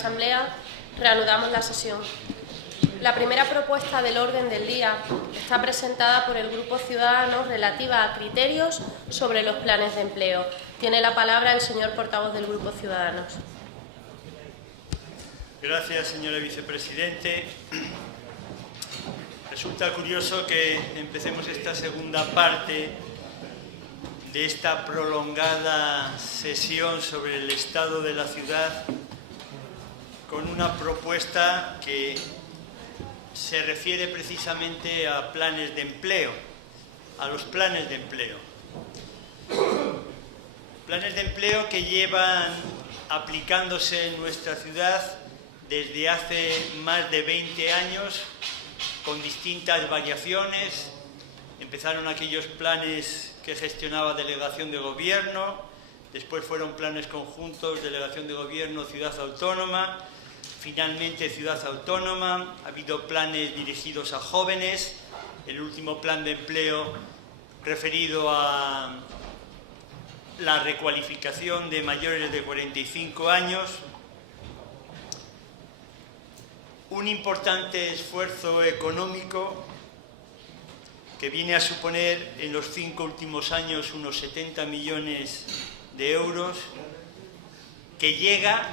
Asamblea, reanudamos la sesión. La primera propuesta del orden del día está presentada por el Grupo Ciudadanos relativa a criterios sobre los planes de empleo. Tiene la palabra el señor portavoz del Grupo Ciudadanos. Gracias, señora vicepresidente. Resulta curioso que empecemos esta segunda parte de esta prolongada sesión sobre el estado de la ciudad con una propuesta que se refiere precisamente a planes de empleo, a los planes de empleo. Planes de empleo que llevan aplicándose en nuestra ciudad desde hace más de 20 años, con distintas variaciones. Empezaron aquellos planes que gestionaba Delegación de Gobierno, después fueron planes conjuntos, Delegación de Gobierno, Ciudad Autónoma, finalmente Ciudad Autónoma. Ha habido planes dirigidos a jóvenes, el último plan de empleo referido a la recualificación de mayores de 45 años. Un importante esfuerzo económico que viene a suponer en los 5 últimos años unos 70 millones de euros, que llega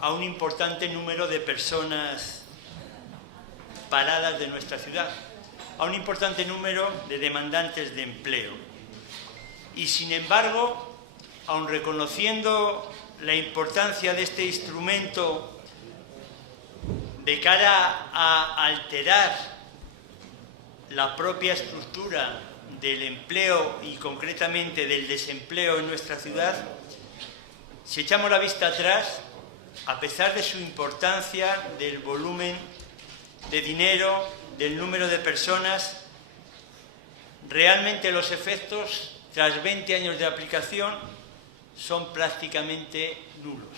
a un importante número de personas paradas de nuestra ciudad, a un importante número de demandantes de empleo. Y sin embargo, aun reconociendo la importancia de este instrumento de cara a alterar la propia estructura del empleo y concretamente del desempleo en nuestra ciudad, si echamos la vista atrás, a pesar de su importancia, del volumen de dinero, del número de personas, realmente los efectos, tras 20 años de aplicación, son prácticamente nulos.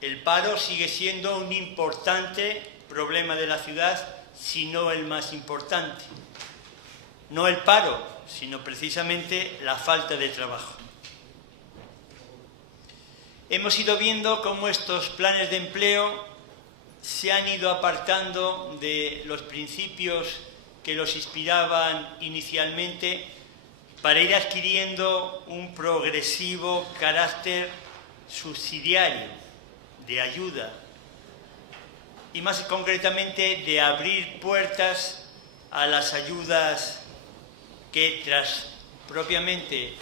El paro sigue siendo un importante problema de la ciudad, si no el más importante. No el paro, sino precisamente la falta de trabajo. Hemos ido viendo cómo estos planes de empleo se han ido apartando de los principios que los inspiraban inicialmente para ir adquiriendo un progresivo carácter subsidiario, de ayuda, y más concretamente de abrir puertas a las ayudas que tras propiamente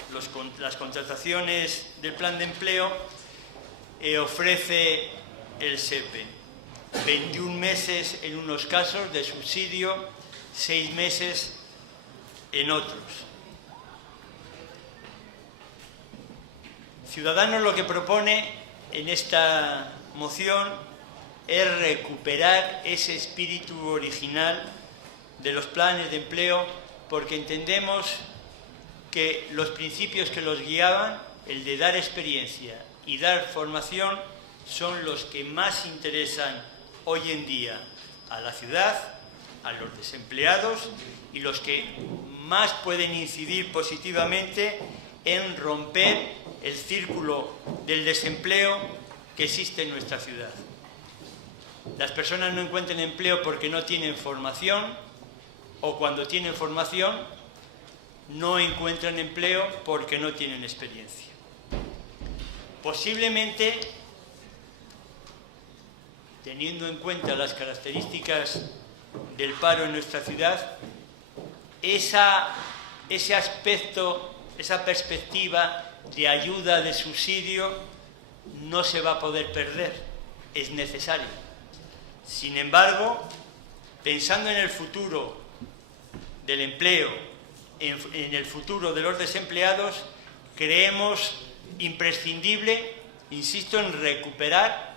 las contrataciones del plan de empleo ofrece el SEPE. 21 meses en unos casos de subsidio, 6 meses en otros. Ciudadanos lo que propone en esta moción es recuperar ese espíritu original de los planes de empleo, porque entendemos que los principios que los guiaban, el de dar experiencia y dar formación, son los que más interesan hoy en día a la ciudad, a los desempleados, y los que más pueden incidir positivamente en romper el círculo del desempleo que existe en nuestra ciudad. Las personas no encuentran empleo porque no tienen formación, o cuando tienen formación no encuentran empleo porque no tienen experiencia. Posiblemente, teniendo en cuenta las características del paro en nuestra ciudad, ese aspecto, esa perspectiva de ayuda, de subsidio, no se va a poder perder, es necesario. Sin embargo, pensando en el futuro del empleo, en el futuro de los desempleados, creemos imprescindible, insisto, en recuperar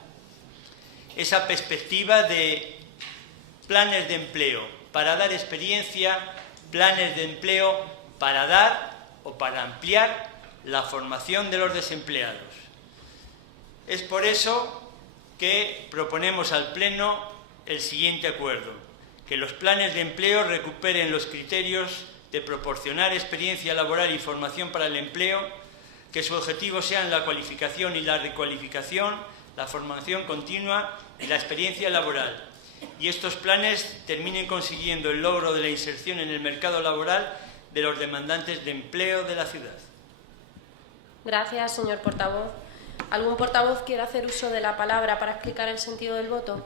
esa perspectiva de planes de empleo para dar experiencia, planes de empleo para dar o para ampliar la formación de los desempleados. Es por eso que proponemos al Pleno el siguiente acuerdo: que los planes de empleo recuperen los criterios de proporcionar experiencia laboral y formación para el empleo, que sus objetivos sean la cualificación y la recualificación, la formación continua y la experiencia laboral. Y estos planes terminen consiguiendo el logro de la inserción en el mercado laboral de los demandantes de empleo de la ciudad. Gracias, señor portavoz. ¿Algún portavoz quiere hacer uso de la palabra para explicar el sentido del voto?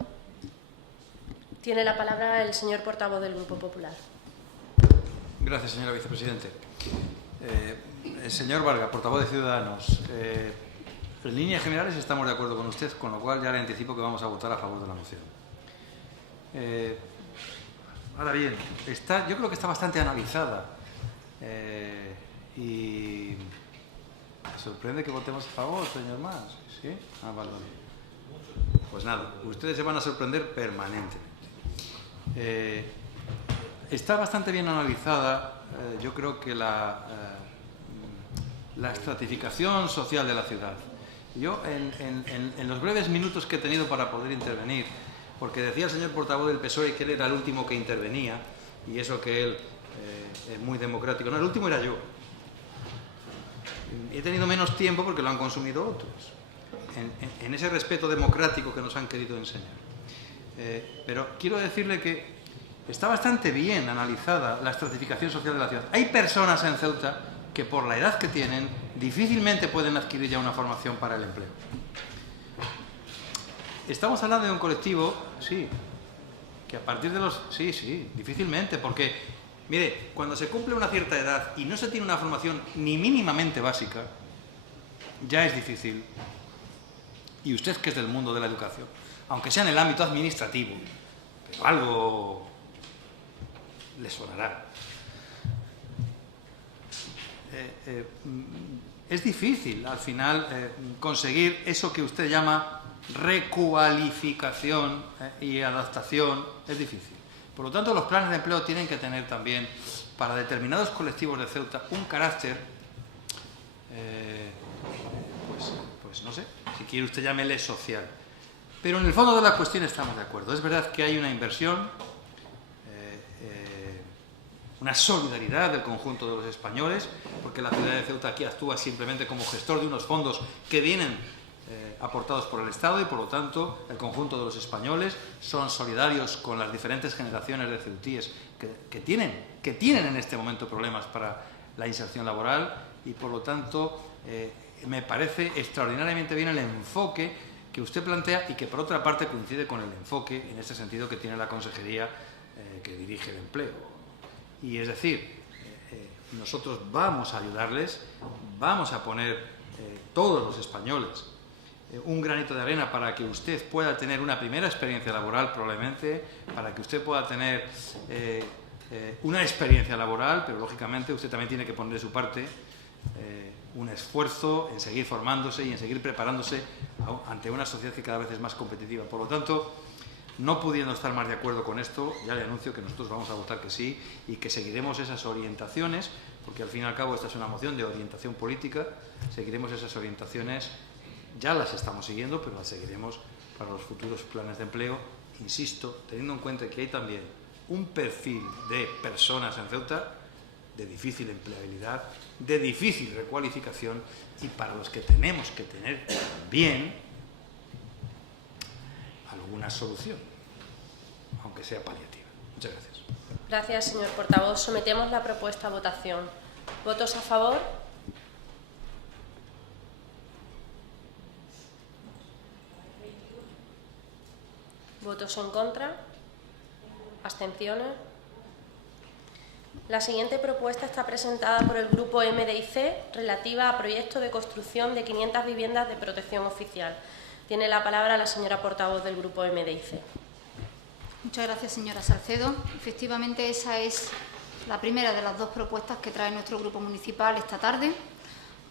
Tiene la palabra el señor portavoz del Grupo Popular. Gracias, señora vicepresidente. El señor Varga, portavoz de Ciudadanos. En líneas generales estamos de acuerdo con usted, con lo cual ya le anticipo que vamos a votar a favor de la moción. Ahora bien, yo creo que está bastante analizada y me sorprende que votemos a favor, señor Mas. ¿Sí? Vale. Pues nada, ustedes se van a sorprender permanentemente. Está bastante bien analizada, yo creo que la estratificación social de la ciudad. Yo, en los breves minutos que he tenido para poder intervenir, porque decía el señor portavoz del PSOE que él era el último que intervenía, y eso que él es muy democrático. No, el último era yo. He tenido menos tiempo porque lo han consumido otros, en ese respeto democrático que nos han querido enseñar. Pero quiero decirle que está bastante bien analizada la estratificación social de la ciudad. Hay personas en Ceuta que por la edad que tienen difícilmente pueden adquirir ya una formación para el empleo. Estamos hablando de un colectivo, sí, que a partir de los... Sí, difícilmente, porque, mire, cuando se cumple una cierta edad y no se tiene una formación ni mínimamente básica, ya es difícil. Y usted, que es del mundo de la educación, aunque sea en el ámbito administrativo, pero algo le sonará. Es difícil, al final, conseguir eso que usted llama recualificación y adaptación. Es difícil. Por lo tanto, los planes de empleo tienen que tener también, para determinados colectivos de Ceuta, un carácter, pues no sé, si quiere usted llámele social. Pero en el fondo de la cuestión estamos de acuerdo. Es verdad que hay una inversión, una solidaridad del conjunto de los españoles, porque la ciudad de Ceuta aquí actúa simplemente como gestor de unos fondos que vienen aportados por el Estado y, por lo tanto, el conjunto de los españoles son solidarios con las diferentes generaciones de ceutíes que tienen en este momento problemas para la inserción laboral y, por lo tanto, me parece extraordinariamente bien el enfoque que usted plantea y que, por otra parte, coincide con el enfoque, en este sentido, que tiene la consejería que dirige el empleo. Y es decir, nosotros vamos a ayudarles, vamos a poner todos los españoles un granito de arena para que usted pueda tener una primera experiencia laboral, probablemente, para que usted pueda tener una experiencia laboral, pero lógicamente usted también tiene que poner de su parte un esfuerzo en seguir formándose y en seguir preparándose ante una sociedad que cada vez es más competitiva. Por lo tanto, no pudiendo estar más de acuerdo con esto, ya le anuncio que nosotros vamos a votar que sí y que seguiremos esas orientaciones, porque al fin y al cabo esta es una moción de orientación política, seguiremos esas orientaciones, ya las estamos siguiendo, pero las seguiremos para los futuros planes de empleo, insisto, teniendo en cuenta que hay también un perfil de personas en Ceuta de difícil empleabilidad, de difícil recualificación y para los que tenemos que tener también alguna solución, aunque sea paliativa. Muchas gracias. Gracias, señor portavoz. Sometemos la propuesta a votación. ¿Votos a favor? ¿Votos en contra? ¿Abstenciones? La siguiente propuesta está presentada por el Grupo MDIC, relativa a proyecto de construcción de 500 viviendas de protección oficial. Tiene la palabra la señora portavoz del Grupo MDIC. Muchas gracias, señora Salcedo. Efectivamente, esa es la primera de las dos propuestas que trae nuestro Grupo Municipal esta tarde.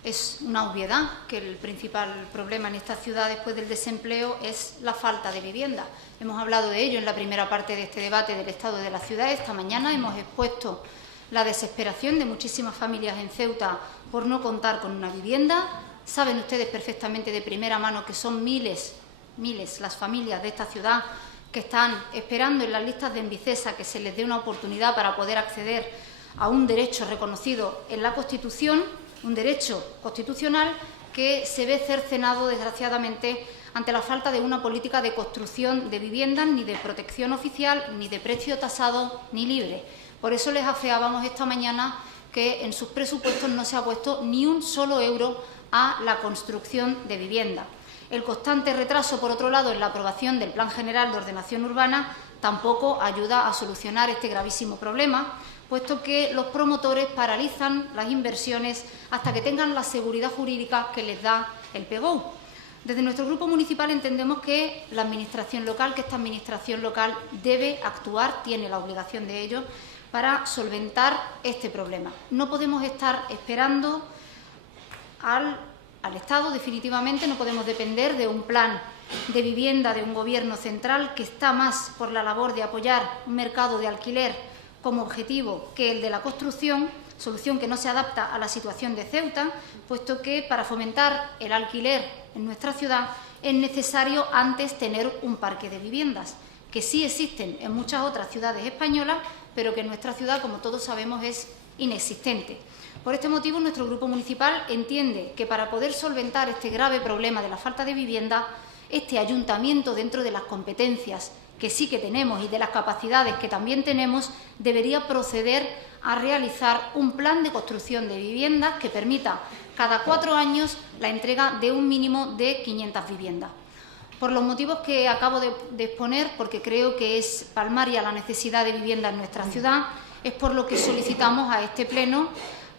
Es una obviedad que el principal problema en esta ciudad después del desempleo es la falta de vivienda. Hemos hablado de ello en la primera parte de este debate del estado de la ciudad. Esta mañana hemos expuesto la desesperación de muchísimas familias en Ceuta por no contar con una vivienda. Saben ustedes perfectamente de primera mano que son miles las familias de esta ciudad que están esperando en las listas de Envicesa que se les dé una oportunidad para poder acceder a un derecho reconocido en la Constitución. un derecho constitucional que se ve cercenado, desgraciadamente, ante la falta de una política de construcción de viviendas, ni de protección oficial, ni de precio tasado, ni libre. Por eso les afeábamos esta mañana que en sus presupuestos no se ha puesto ni un solo euro a la construcción de vivienda. El constante retraso, por otro lado, en la aprobación del Plan General de Ordenación Urbana tampoco ayuda a solucionar este gravísimo problema, puesto que los promotores paralizan las inversiones hasta que tengan la seguridad jurídica que les da el PGO. Desde nuestro grupo municipal entendemos que la Administración local, que esta Administración local debe actuar, tiene la obligación de ello, para solventar este problema. No podemos estar esperando al Estado, definitivamente, no podemos depender de un plan de vivienda de un Gobierno central que está más por la labor de apoyar un mercado de alquiler como objetivo que el de la construcción, solución que no se adapta a la situación de Ceuta, puesto que para fomentar el alquiler en nuestra ciudad es necesario antes tener un parque de viviendas, que sí existen en muchas otras ciudades españolas, pero que en nuestra ciudad, como todos sabemos, es inexistente. Por este motivo, nuestro grupo municipal entiende que para poder solventar este grave problema de la falta de vivienda, este ayuntamiento, dentro de las competencias que sí que tenemos y de las capacidades que también tenemos, debería proceder a realizar un plan de construcción de viviendas que permita cada 4 años la entrega de un mínimo de 500 viviendas. Por los motivos que acabo de exponer, porque creo que es palmaria la necesidad de vivienda en nuestra ciudad, es por lo que solicitamos a este Pleno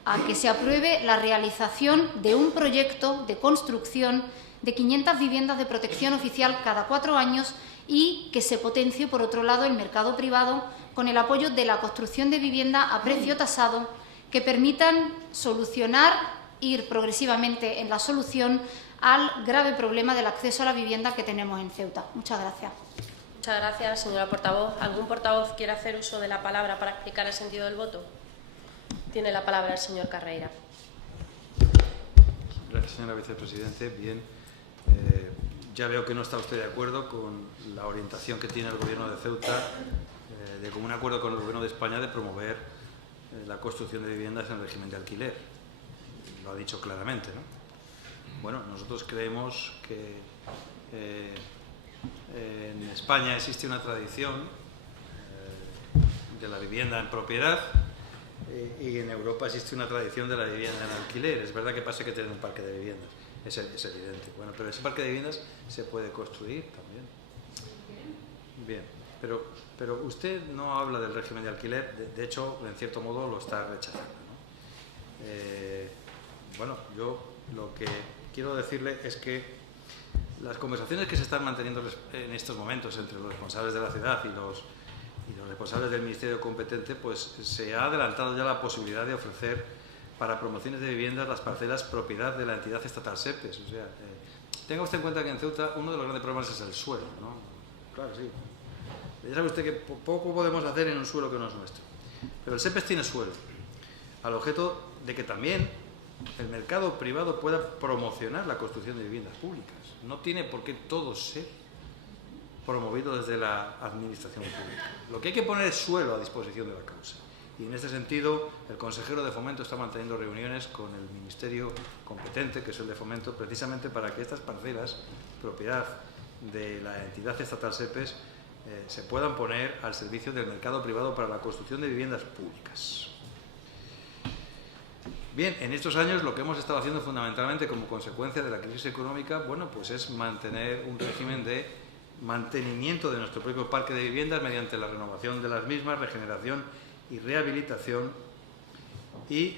a que se apruebe la realización de un proyecto de construcción de 500 viviendas de protección oficial cada 4 años y que se potencie, por otro lado, el mercado privado con el apoyo de la construcción de vivienda a precio tasado que permitan ir progresivamente en la solución al grave problema del acceso a la vivienda que tenemos en Ceuta. Muchas gracias. Muchas gracias, señora portavoz. ¿Algún portavoz quiere hacer uso de la palabra para explicar el sentido del voto? Tiene la palabra el señor Carreira. Gracias, señora vicepresidente. Bien, ya veo que no está usted de acuerdo con la orientación que tiene el Gobierno de Ceuta, de común acuerdo con el Gobierno de España, de promover la construcción de viviendas en régimen de alquiler. Lo ha dicho claramente, ¿no? Bueno, nosotros creemos que en España existe una tradición de la vivienda en propiedad y en Europa existe una tradición de la vivienda en alquiler. Es verdad que pasa que tener un parque de viviendas, es evidente. Bueno, pero ese parque de viviendas se puede construir también. Bien, pero usted no habla del régimen de alquiler, de hecho, en cierto modo lo está rechazando, ¿no? Bueno, yo lo que quiero decirle es que las conversaciones que se están manteniendo en estos momentos entre los responsables de la ciudad y los responsables del Ministerio competente, pues se ha adelantado ya la posibilidad de ofrecer para promociones de viviendas las parcelas propiedad de la entidad estatal SEPES. O sea, tenga usted en cuenta que en Ceuta uno de los grandes problemas es el suelo, ¿no? Claro, sí. Ya sabe usted que poco podemos hacer en un suelo que no es nuestro. Pero el SEPES tiene suelo, al objeto de que también el mercado privado pueda promocionar la construcción de viviendas públicas. No tiene por qué todo ser promovido desde la administración pública. Lo que hay que poner es suelo a disposición de la causa. Y en este sentido, el consejero de Fomento está manteniendo reuniones con el Ministerio competente, que es el de Fomento, precisamente para que estas parcelas, propiedad de la entidad estatal SEPES, se puedan poner al servicio del mercado privado para la construcción de viviendas públicas. Bien, en estos años lo que hemos estado haciendo fundamentalmente como consecuencia de la crisis económica, bueno, pues es mantener un régimen de mantenimiento de nuestro propio parque de viviendas mediante la renovación de las mismas, regeneración y rehabilitación y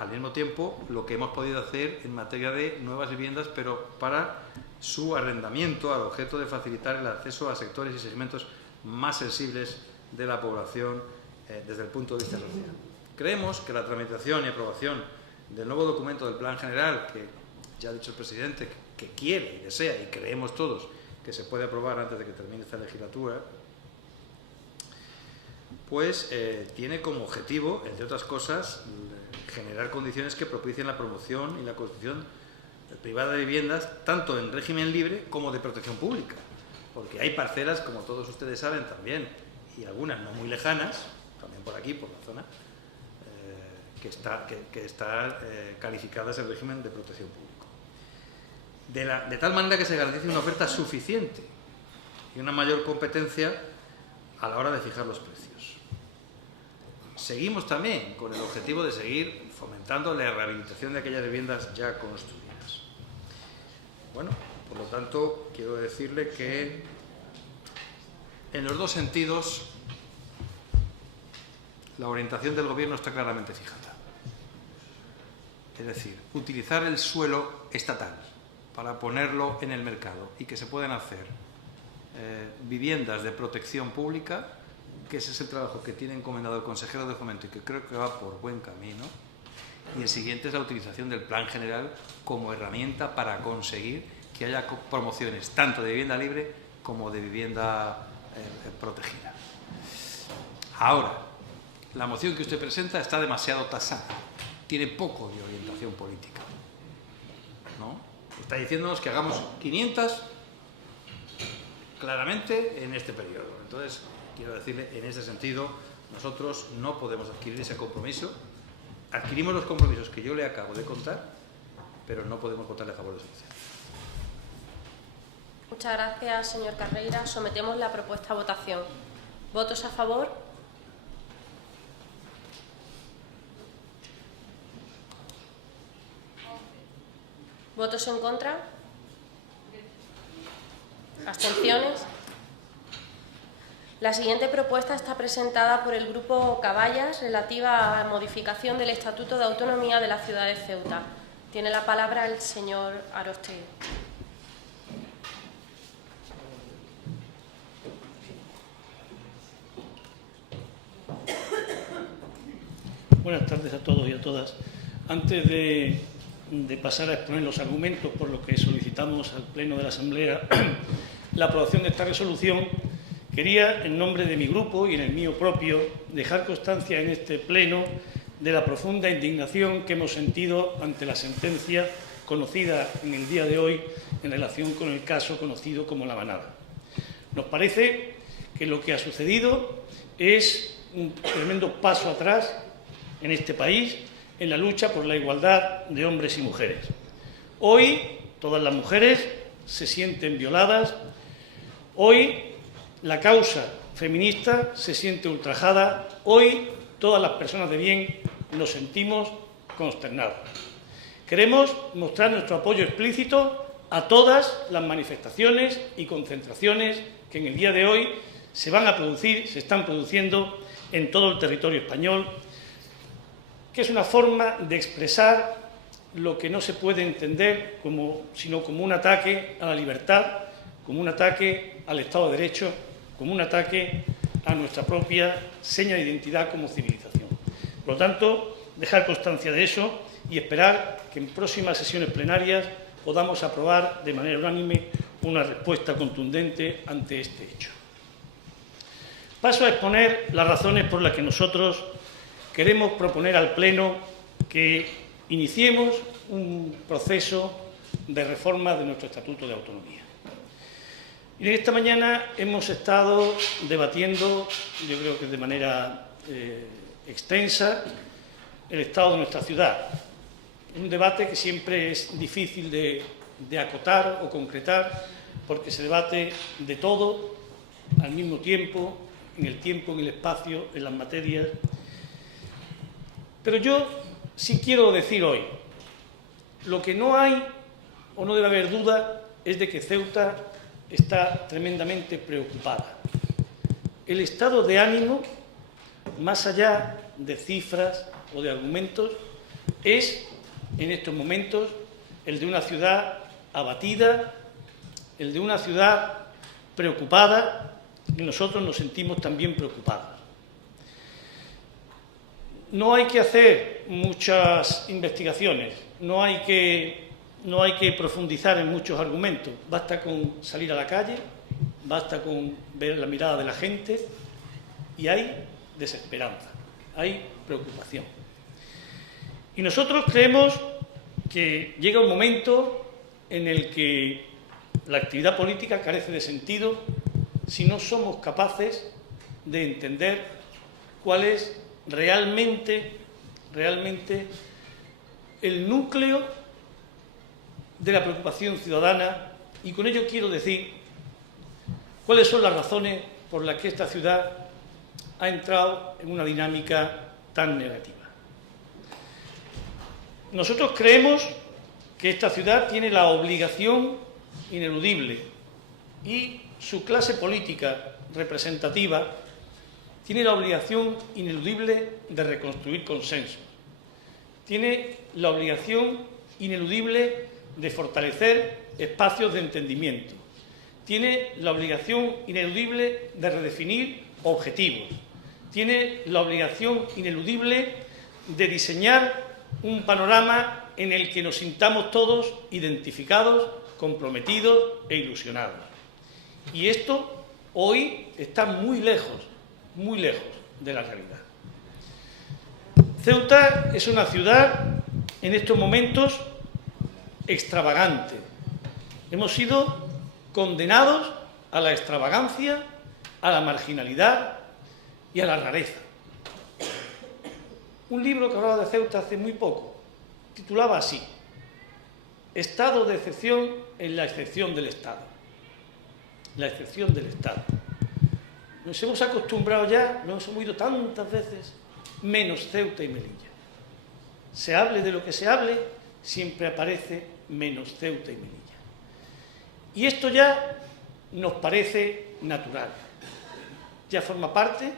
al mismo tiempo lo que hemos podido hacer en materia de nuevas viviendas, pero para su arrendamiento al objeto de facilitar el acceso a sectores y segmentos más sensibles de la población desde el punto de vista social. Creemos que la tramitación y aprobación del nuevo documento del Plan General, que ya ha dicho el presidente que quiere y desea, y creemos todos que se puede aprobar antes de que termine esta legislatura, pues tiene como objetivo, entre otras cosas, generar condiciones que propicien la promoción y la construcción privada de viviendas, tanto en régimen libre como de protección pública. Porque hay parcelas, como todos ustedes saben también, y algunas no muy lejanas, también por aquí, por la zona, que está calificadas en régimen de protección público. De tal manera que se garantice una oferta suficiente y una mayor competencia a la hora de fijar los precios. Seguimos también con el objetivo de seguir fomentando la rehabilitación de aquellas viviendas ya construidas. Bueno, por lo tanto, quiero decirle que en los dos sentidos la orientación del Gobierno está claramente fijada. Es decir, utilizar el suelo estatal para ponerlo en el mercado y que se puedan hacer viviendas de protección pública, que ese es el trabajo que tiene encomendado el consejero de Fomento y que creo que va por buen camino. Y el siguiente es la utilización del Plan General como herramienta para conseguir que haya promociones tanto de vivienda libre como de vivienda protegida. Ahora, la moción que usted presenta está demasiado tasada, tiene poco de orientación política, ¿no? Está diciéndonos que hagamos 500 claramente en este periodo. Entonces, quiero decirle, en ese sentido, nosotros no podemos adquirir ese compromiso. Adquirimos los compromisos que yo le acabo de contar, pero no podemos votarle a favor de su moción. Muchas gracias, señor Carreira. Sometemos la propuesta a votación. ¿Votos a favor? ¿Votos en contra? ¿Abstenciones? La siguiente propuesta está presentada por el Grupo Caballas, relativa a modificación del Estatuto de Autonomía de la ciudad de Ceuta. Tiene la palabra el señor Arostegui. Buenas tardes a todos y a todas. Antes de pasar a exponer los argumentos por los que solicitamos al Pleno de la Asamblea la aprobación de esta resolución, quería, en nombre de mi grupo y en el mío propio, dejar constancia en este Pleno de la profunda indignación que hemos sentido ante la sentencia conocida en el día de hoy en relación con el caso conocido como La Manada. Nos parece que lo que ha sucedido es un tremendo paso atrás en este país en la lucha por la igualdad de hombres y mujeres. Hoy todas las mujeres se sienten violadas, hoy la causa feminista se siente ultrajada, hoy todas las personas de bien nos sentimos consternados. Queremos mostrar nuestro apoyo explícito a todas las manifestaciones y concentraciones que en el día de hoy se van a producir, se están produciendo en todo el territorio español, que es una forma de expresar lo que no se puede entender sino como un ataque a la libertad, como un ataque al Estado de Derecho, como un ataque a nuestra propia seña de identidad como civilización. Por lo tanto, dejar constancia de eso y esperar que en próximas sesiones plenarias podamos aprobar de manera unánime una respuesta contundente ante este hecho. Paso a exponer las razones por las que nosotros queremos proponer al Pleno que iniciemos un proceso de reforma de nuestro Estatuto de Autonomía. Y esta mañana hemos estado debatiendo, yo creo que de manera extensa, el estado de nuestra ciudad. Un debate que siempre es difícil de acotar o concretar, porque se debate de todo al mismo tiempo, en el espacio, en las materias. Pero yo sí quiero decir hoy, lo que no hay o no debe haber duda es de que Ceuta está tremendamente preocupada. El estado de ánimo, más allá de cifras o de argumentos, es en estos momentos el de una ciudad abatida, el de una ciudad preocupada, y nosotros nos sentimos también preocupados. No hay que hacer muchas investigaciones, no hay que profundizar en muchos argumentos, basta con salir a la calle, basta con ver la mirada de la gente y hay desesperanza, hay preocupación. Y nosotros creemos que llega un momento en el que la actividad política carece de sentido si no somos capaces de entender cuál es realmente realmente el núcleo de la preocupación ciudadana, y con ello quiero decir cuáles son las razones por las que esta ciudad ha entrado en una dinámica tan negativa. Nosotros creemos que esta ciudad tiene la obligación ineludible, y su clase política representativa tiene la obligación ineludible de reconstruir consensos, tiene la obligación ineludible de fortalecer espacios de entendimiento, tiene la obligación ineludible de redefinir objetivos, tiene la obligación ineludible de diseñar un panorama en el que nos sintamos todos identificados, comprometidos e ilusionados. Y esto hoy está muy lejos de la realidad. Ceuta es una ciudad en estos momentos extravagante. Hemos sido condenados a la extravagancia, a la marginalidad y a la rareza. Un libro que hablaba de Ceuta hace muy poco titulaba así: Estado de excepción en la excepción del Estado. La excepción del Estado. Nos hemos acostumbrado ya, lo hemos oído tantas veces, menos Ceuta y Melilla. Se hable de lo que se hable, siempre aparece menos Ceuta y Melilla. Y esto ya nos parece natural. Ya forma parte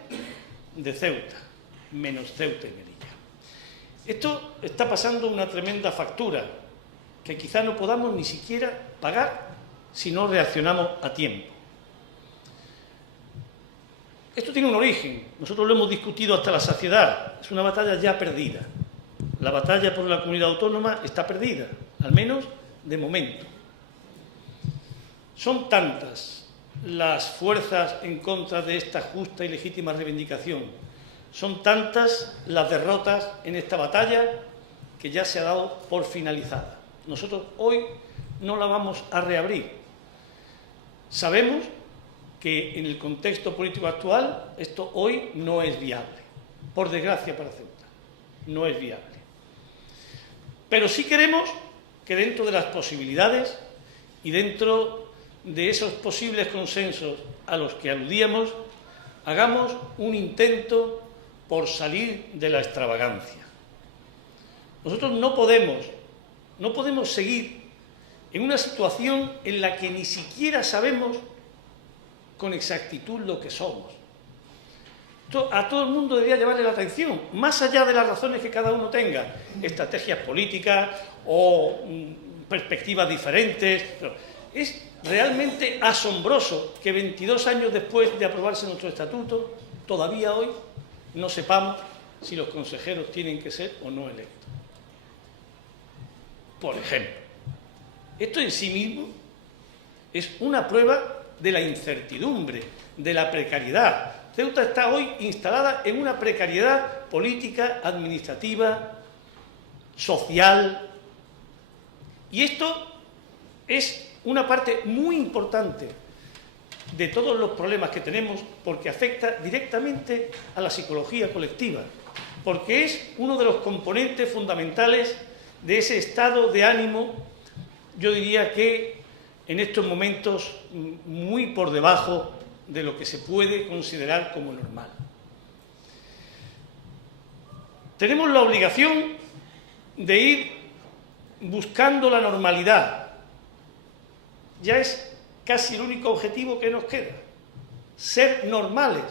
de Ceuta, menos Ceuta y Melilla. Esto está pasando una tremenda factura que quizá no podamos ni siquiera pagar si no reaccionamos a tiempo. Esto tiene un origen, nosotros lo hemos discutido hasta la saciedad, es una batalla ya perdida. La batalla por la comunidad autónoma está perdida, al menos de momento. Son tantas las fuerzas en contra de esta justa y legítima reivindicación, son tantas las derrotas en esta batalla que ya se ha dado por finalizada. Nosotros hoy no la vamos a reabrir. Sabemos que en el contexto político actual esto hoy no es viable, por desgracia para Ceuta, no es viable. Pero sí queremos que dentro de las posibilidades y dentro de esos posibles consensos a los que aludíamos, hagamos un intento por salir de la extravagancia. Nosotros no podemos seguir en una situación en la que ni siquiera sabemos con exactitud lo que somos. A todo el mundo debería llamarle la atención, más allá de las razones que cada uno tenga, estrategias políticas o perspectivas diferentes. Es realmente asombroso que 22 años después de aprobarse nuestro estatuto, todavía hoy no sepamos si los consejeros tienen que ser o no electos. Por ejemplo, esto en sí mismo es una prueba de la incertidumbre, de la precariedad. Ceuta está hoy instalada en una precariedad política, administrativa, social. Y esto es una parte muy importante de todos los problemas que tenemos, porque afecta directamente a la psicología colectiva, porque es uno de los componentes fundamentales de ese estado de ánimo, yo diría que en estos momentos muy por debajo de lo que se puede considerar como normal. Tenemos la obligación de ir buscando la normalidad. Ya es casi el único objetivo que nos queda, ser normales.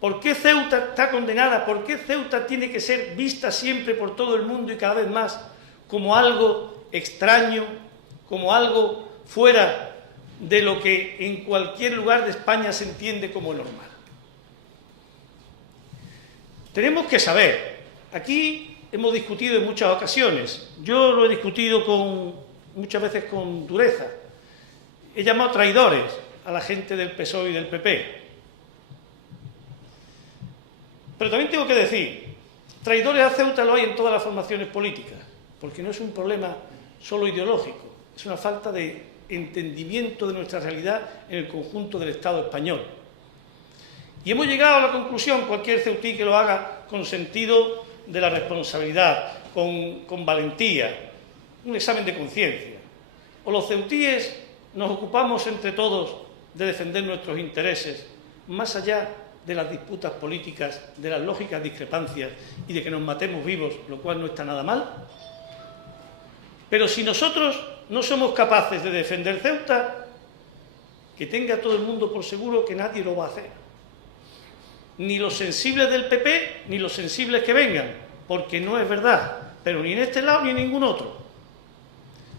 ¿Por qué Ceuta está condenada? ¿Por qué Ceuta tiene que ser vista siempre por todo el mundo y cada vez más como algo extraño, como algo fuera de lo que en cualquier lugar de España se entiende como normal? Tenemos que saber, aquí hemos discutido en muchas ocasiones, yo lo he discutido muchas veces con dureza, he llamado traidores a la gente del PSOE y del PP. Pero también tengo que decir, traidores a Ceuta lo hay en todas las formaciones políticas, porque no es un problema solo ideológico, es una falta de entendimiento de nuestra realidad en el conjunto del Estado español. Y hemos llegado a la conclusión, cualquier ceutí que lo haga con sentido de la responsabilidad, con valentía, un examen de conciencia. O los ceutíes nos ocupamos entre todos de defender nuestros intereses, más allá de las disputas políticas, de las lógicas discrepancias y de que nos matemos vivos, lo cual no está nada mal. Pero si nosotros no somos capaces de defender Ceuta, que tenga todo el mundo por seguro que nadie lo va a hacer. Ni los sensibles del PP, ni los sensibles que vengan, porque no es verdad, pero ni en este lado ni en ningún otro.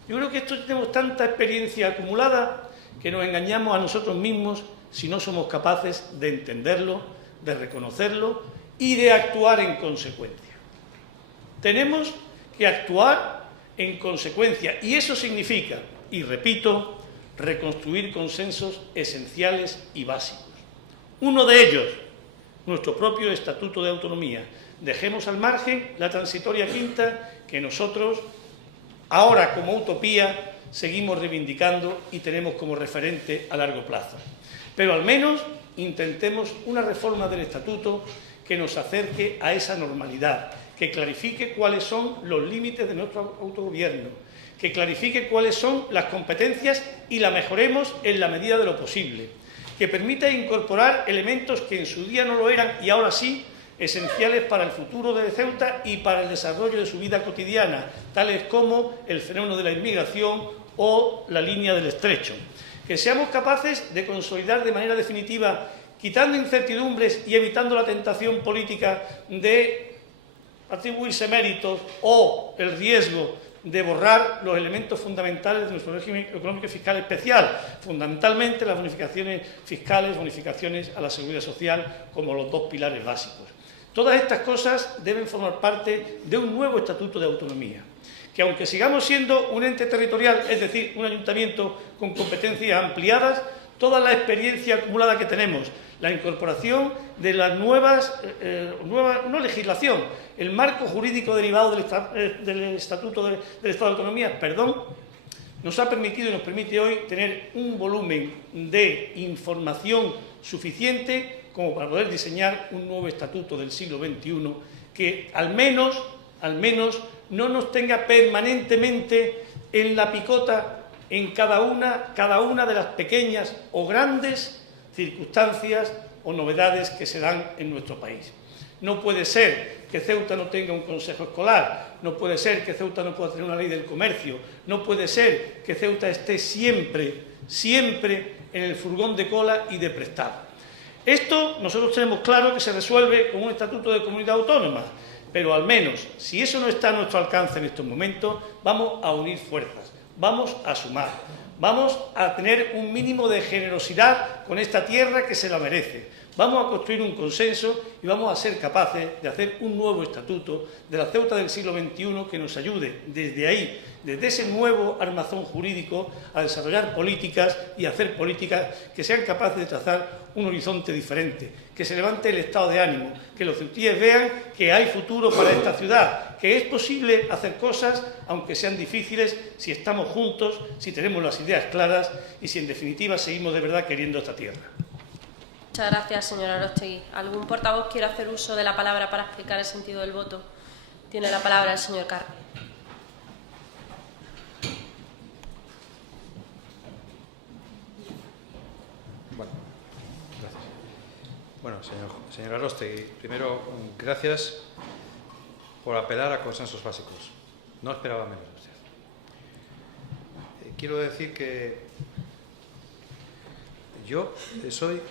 Yo creo que esto tenemos tanta experiencia acumulada que nos engañamos a nosotros mismos si no somos capaces de entenderlo, de reconocerlo y de actuar en consecuencia. Tenemos que actuar en consecuencia y eso significa, y repito, reconstruir consensos esenciales y básicos. Uno de ellos, nuestro propio Estatuto de Autonomía. Dejemos al margen la transitoria quinta que nosotros, ahora como utopía, seguimos reivindicando y tenemos como referente a largo plazo. Pero al menos intentemos una reforma del Estatuto que nos acerque a esa normalidad, que clarifique cuáles son los límites de nuestro autogobierno, que clarifique cuáles son las competencias y la mejoremos en la medida de lo posible, que permita incorporar elementos que en su día no lo eran y ahora sí, esenciales para el futuro de Ceuta y para el desarrollo de su vida cotidiana, tales como el fenómeno de la inmigración o la línea del Estrecho. Que seamos capaces de consolidar de manera definitiva, quitando incertidumbres y evitando la tentación política de atribuirse méritos o el riesgo de borrar los elementos fundamentales de nuestro régimen económico y fiscal especial, fundamentalmente las bonificaciones fiscales, bonificaciones a la seguridad social, como los dos pilares básicos. Todas estas cosas deben formar parte de un nuevo Estatuto de Autonomía, que aunque sigamos siendo un ente territorial, es decir, un ayuntamiento con competencias ampliadas, toda la experiencia acumulada que tenemos, la incorporación de la nueva legislación, el marco jurídico derivado del Estatuto del Estado de Autonomía, nos ha permitido y nos permite hoy tener un volumen de información suficiente como para poder diseñar un nuevo estatuto del siglo XXI que al menos no nos tenga permanentemente en la picota en cada una de las pequeñas o grandes circunstancias o novedades que se dan en nuestro país. No puede ser que Ceuta no tenga un consejo escolar, no puede ser que Ceuta no pueda tener una ley del comercio, no puede ser que Ceuta esté siempre en el furgón de cola y de prestado. Esto nosotros tenemos claro que se resuelve con un estatuto de comunidad autónoma, pero al menos, si eso no está a nuestro alcance en estos momentos, vamos a unir fuerzas, vamos a sumar, vamos a tener un mínimo de generosidad con esta tierra que se la merece. Vamos a construir un consenso y vamos a ser capaces de hacer un nuevo estatuto de la Ceuta del siglo XXI que nos ayude desde ahí, desde ese nuevo armazón jurídico, a desarrollar políticas y hacer políticas que sean capaces de trazar un horizonte diferente, que se levante el estado de ánimo, que los ceutíes vean que hay futuro para esta ciudad, que es posible hacer cosas, aunque sean difíciles, si estamos juntos, si tenemos las ideas claras y si en definitiva seguimos de verdad queriendo esta tierra. Muchas gracias, señora Arostegui. ¿Algún portavoz quiere hacer uso de la palabra para explicar el sentido del voto? Tiene la palabra el señor Carro. Bueno, señor Arostegui, primero, gracias por apelar a consensos básicos. No esperaba menos de usted. Quiero decir que yo soy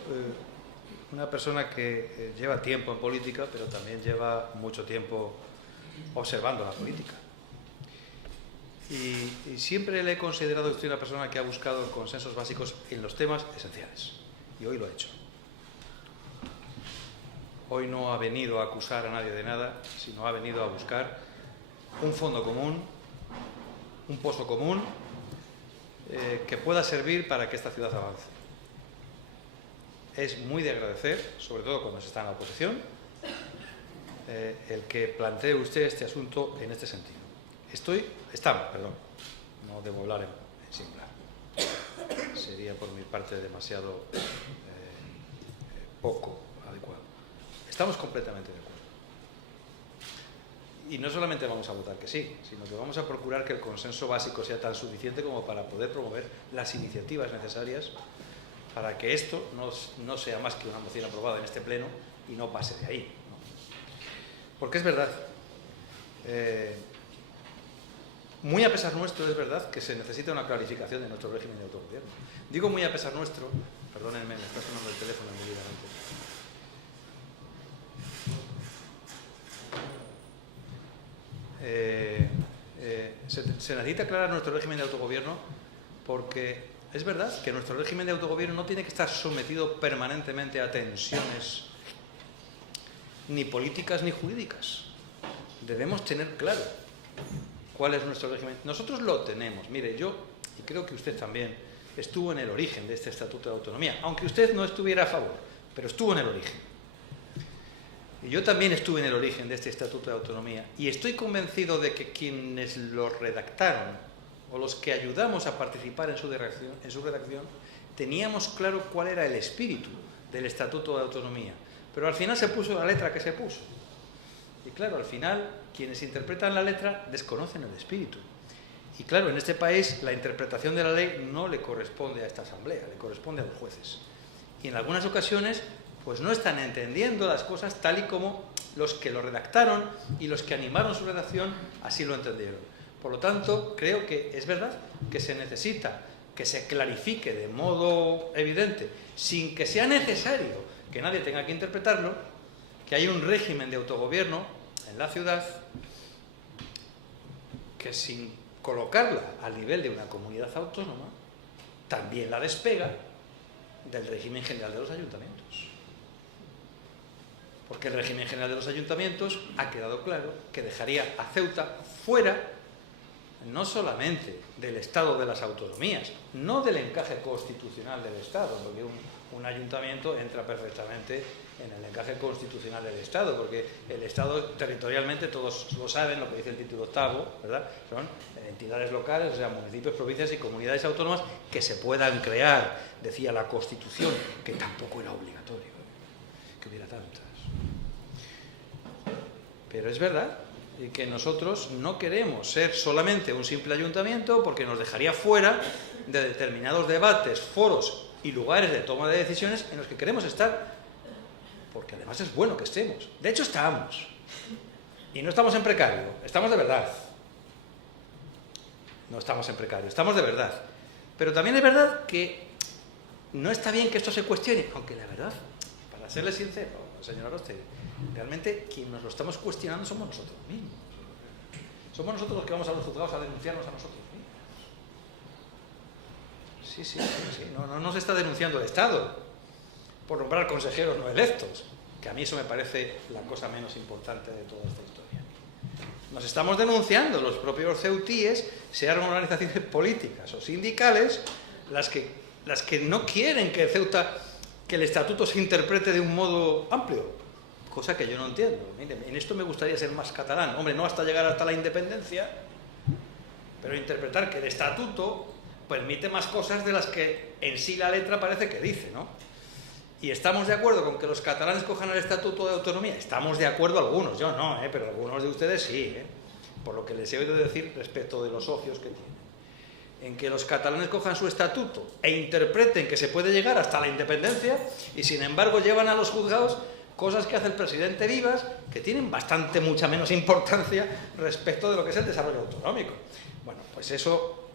una persona que lleva tiempo en política, pero también lleva mucho tiempo observando la política. Y siempre le he considerado que usted una persona que ha buscado consensos básicos en los temas esenciales. Y hoy lo ha hecho. Hoy no ha venido a acusar a nadie de nada, sino ha venido a buscar un fondo común, un pozo común, que pueda servir para que esta ciudad avance. Es muy de agradecer, sobre todo cuando se está en la oposición, el que plantee usted este asunto en este sentido. No debo hablar en singular. Sería por mi parte demasiado poco adecuado. Estamos completamente de acuerdo. Y no solamente vamos a votar que sí, sino que vamos a procurar que el consenso básico sea tan suficiente como para poder promover las iniciativas necesarias para que esto no sea más que una moción aprobada en este pleno y no pase de ahí, ¿no? Porque es verdad, muy a pesar nuestro, es verdad que se necesita una clarificación de nuestro régimen de autogobierno. Digo muy a pesar nuestro, perdónenme, me está sonando el teléfono inmediatamente. Se necesita aclarar nuestro régimen de autogobierno porque es verdad que nuestro régimen de autogobierno no tiene que estar sometido permanentemente a tensiones ni políticas ni jurídicas. Debemos tener claro cuál es nuestro régimen. Nosotros lo tenemos. Mire, yo, y creo que usted también, estuvo en el origen de este Estatuto de Autonomía, aunque usted no estuviera a favor, pero estuvo en el origen. Y yo también estuve en el origen de este Estatuto de Autonomía y estoy convencido de que quienes lo redactaron o los que ayudamos a participar en su redacción, teníamos claro cuál era el espíritu del Estatuto de Autonomía. Pero al final se puso la letra que se puso. Y claro, al final, quienes interpretan la letra desconocen el espíritu. Y claro, en este país la interpretación de la ley no le corresponde a esta Asamblea, le corresponde a los jueces. Y en algunas ocasiones, pues no están entendiendo las cosas tal y como los que lo redactaron y los que animaron su redacción así lo entendieron. Por lo tanto, creo que es verdad que se necesita que se clarifique de modo evidente, sin que sea necesario que nadie tenga que interpretarlo, que hay un régimen de autogobierno en la ciudad que sin colocarla al nivel de una comunidad autónoma, también la despega del régimen general de los ayuntamientos. Porque el régimen general de los ayuntamientos ha quedado claro que dejaría a Ceuta fuera no solamente del Estado de las autonomías, no del encaje constitucional del Estado, porque un ayuntamiento entra perfectamente en el encaje constitucional del Estado, porque el Estado territorialmente, todos lo saben, lo que dice el título octavo, ¿verdad? Son entidades locales, o sea, municipios, provincias y comunidades autónomas que se puedan crear, decía la Constitución, que tampoco era obligatorio que hubiera tantas. Pero es verdad y que nosotros no queremos ser solamente un simple ayuntamiento porque nos dejaría fuera de determinados debates, foros y lugares de toma de decisiones en los que queremos estar, porque además es bueno que estemos. De hecho estamos, y no estamos en precario, estamos de verdad. No estamos en precario, estamos de verdad. Pero también es verdad que no está bien que esto se cuestione, aunque la verdad, para serle sincero, señor Arostegui, realmente quien nos lo estamos cuestionando somos nosotros mismos. Somos nosotros los que vamos a los juzgados a denunciarnos a nosotros mismos. Sí. No se está denunciando el Estado por nombrar consejeros no electos, que a mí eso me parece la cosa menos importante de toda esta historia. Nos estamos denunciando los propios ceutíes, sean organizaciones políticas o sindicales, las que no quieren que Ceuta, que el estatuto se interprete de un modo amplio, cosa que yo no entiendo. Mire, en esto me gustaría ser más catalán. Hombre, no hasta llegar hasta la independencia, pero interpretar que el estatuto permite más cosas de las que en sí la letra parece que dice, ¿no? Y estamos de acuerdo con que los catalanes cojan el Estatuto de Autonomía. Estamos de acuerdo algunos, yo no, pero algunos de ustedes sí, por lo que les he oído decir respecto de los socios que tienen. En que los catalanes cojan su estatuto e interpreten que se puede llegar hasta la independencia y sin embargo llevan a los juzgados cosas que hace el presidente Vivas que tienen mucha menos importancia respecto de lo que es el desarrollo autonómico. Bueno, pues eso,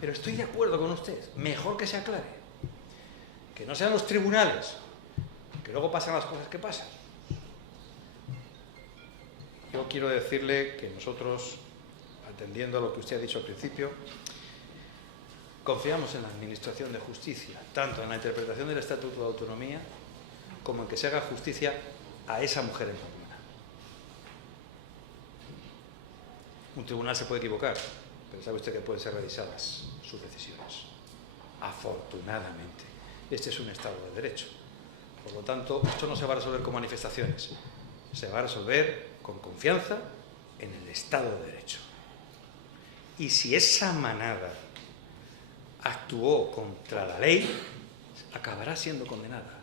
pero estoy de acuerdo con usted, mejor que se aclare. Que no sean los tribunales, que luego pasan las cosas que pasan. Yo quiero decirle que nosotros, atendiendo a lo que usted ha dicho al principio, confiamos en la Administración de Justicia, tanto en la interpretación del Estatuto de Autonomía como en que se haga justicia a esa mujer en comuna. Un tribunal se puede equivocar, pero sabe usted que pueden ser revisadas sus decisiones. Afortunadamente, este es un Estado de Derecho. Por lo tanto, esto no se va a resolver con manifestaciones, se va a resolver con confianza en el Estado de Derecho. Y si esa manada actuó contra la ley, acabará siendo condenada.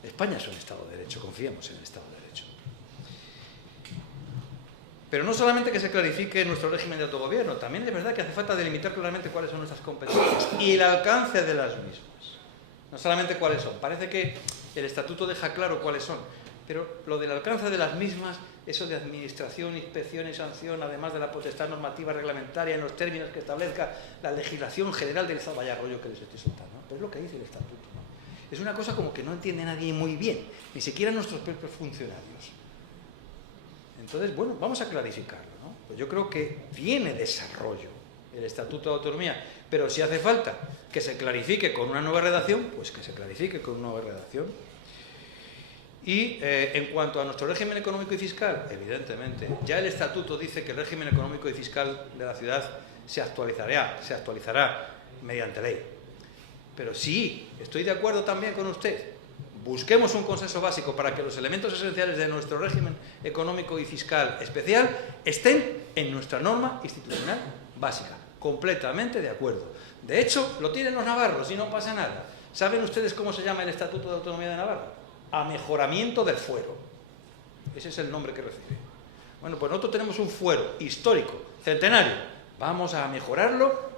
España es un Estado de Derecho, confiemos en el Estado de Derecho. Pero no solamente que se clarifique nuestro régimen de autogobierno, también es verdad que hace falta delimitar claramente cuáles son nuestras competencias y el alcance de las mismas. No solamente cuáles son, parece que el estatuto deja claro cuáles son, pero lo del alcance de las mismas, eso de administración, inspección y sanción, además de la potestad normativa reglamentaria en los términos que establezca la legislación general del Estado, vaya rollo que les estoy soltando, ¿no? Pero es lo que dice el estatuto, ¿no? Es una cosa como que no entiende nadie muy bien, ni siquiera nuestros propios funcionarios. Entonces, bueno, vamos a clarificarlo, ¿no? Pues yo creo que tiene desarrollo el Estatuto de Autonomía, pero si hace falta que se clarifique con una nueva redacción, pues que se clarifique con una nueva redacción. Y en cuanto a nuestro régimen económico y fiscal, evidentemente, ya el Estatuto dice que el régimen económico y fiscal de la ciudad se actualizará mediante ley. Pero sí, estoy de acuerdo también con usted. Busquemos un consenso básico para que los elementos esenciales de nuestro régimen económico y fiscal especial estén en nuestra norma institucional básica. Completamente de acuerdo. De hecho, lo tienen los navarros y no pasa nada. ¿Saben ustedes cómo se llama el Estatuto de Autonomía de Navarra? Amejoramiento del fuero. Ese es el nombre que recibe. Bueno, pues nosotros tenemos un fuero histórico, centenario. Vamos a mejorarlo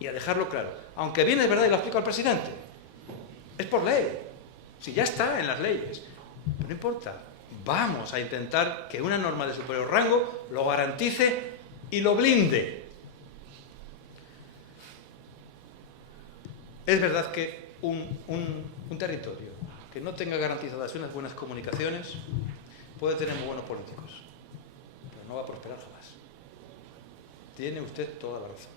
y a dejarlo claro. Aunque bien es verdad, y lo explico al presidente, es por ley. Si ya está en las leyes, no importa. Vamos a intentar que una norma de superior rango lo garantice y lo blinde. Es verdad que un territorio que no tenga garantizadas unas buenas comunicaciones puede tener muy buenos políticos, pero no va a prosperar jamás. Tiene usted toda la razón.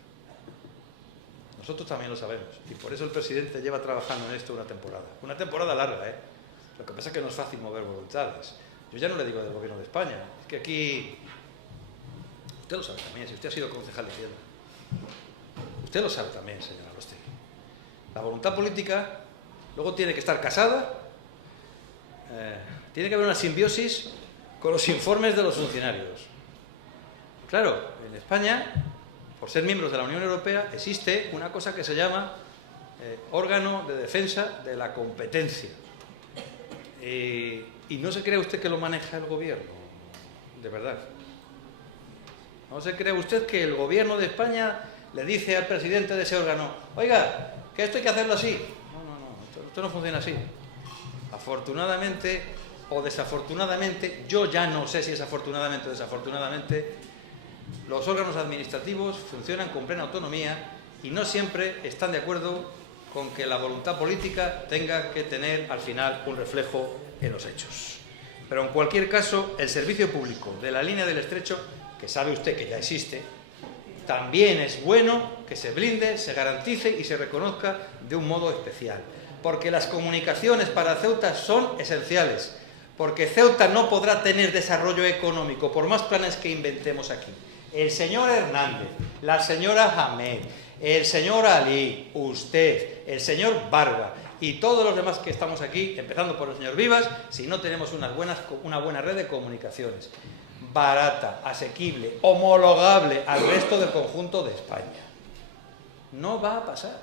Nosotros también lo sabemos, y por eso el presidente lleva trabajando en esto una temporada larga, ¿eh? Lo que pasa es que no es fácil mover voluntades. Yo ya no le digo del gobierno de España, es que aquí, usted lo sabe también, si usted ha sido concejal de Hacienda, usted lo sabe también, señora Arostegui. La voluntad política luego tiene que estar casada, tiene que haber una simbiosis con los informes de los funcionarios. Claro, en España, por ser miembros de la Unión Europea, existe una cosa que se llama órgano de defensa de la competencia. Y no se cree usted que lo maneja el gobierno, de verdad. No se cree usted que el gobierno de España le dice al presidente de ese órgano, oiga, que esto hay que hacerlo así. No, esto no funciona así. Afortunadamente o desafortunadamente, yo ya no sé si es afortunadamente o desafortunadamente, los órganos administrativos funcionan con plena autonomía y no siempre están de acuerdo con que la voluntad política tenga que tener al final un reflejo en los hechos. Pero en cualquier caso, el servicio público de la línea del Estrecho, que sabe usted que ya existe, también es bueno que se blinde, se garantice y se reconozca de un modo especial. Porque las comunicaciones para Ceuta son esenciales. Porque Ceuta no podrá tener desarrollo económico por más planes que inventemos aquí. El señor Hernández, la señora Hamed, el señor Ali, usted, el señor Barba y todos los demás que estamos aquí, empezando por el señor Vivas, si no tenemos una buena red de comunicaciones, barata, asequible, homologable al resto del conjunto de España. No va a pasar.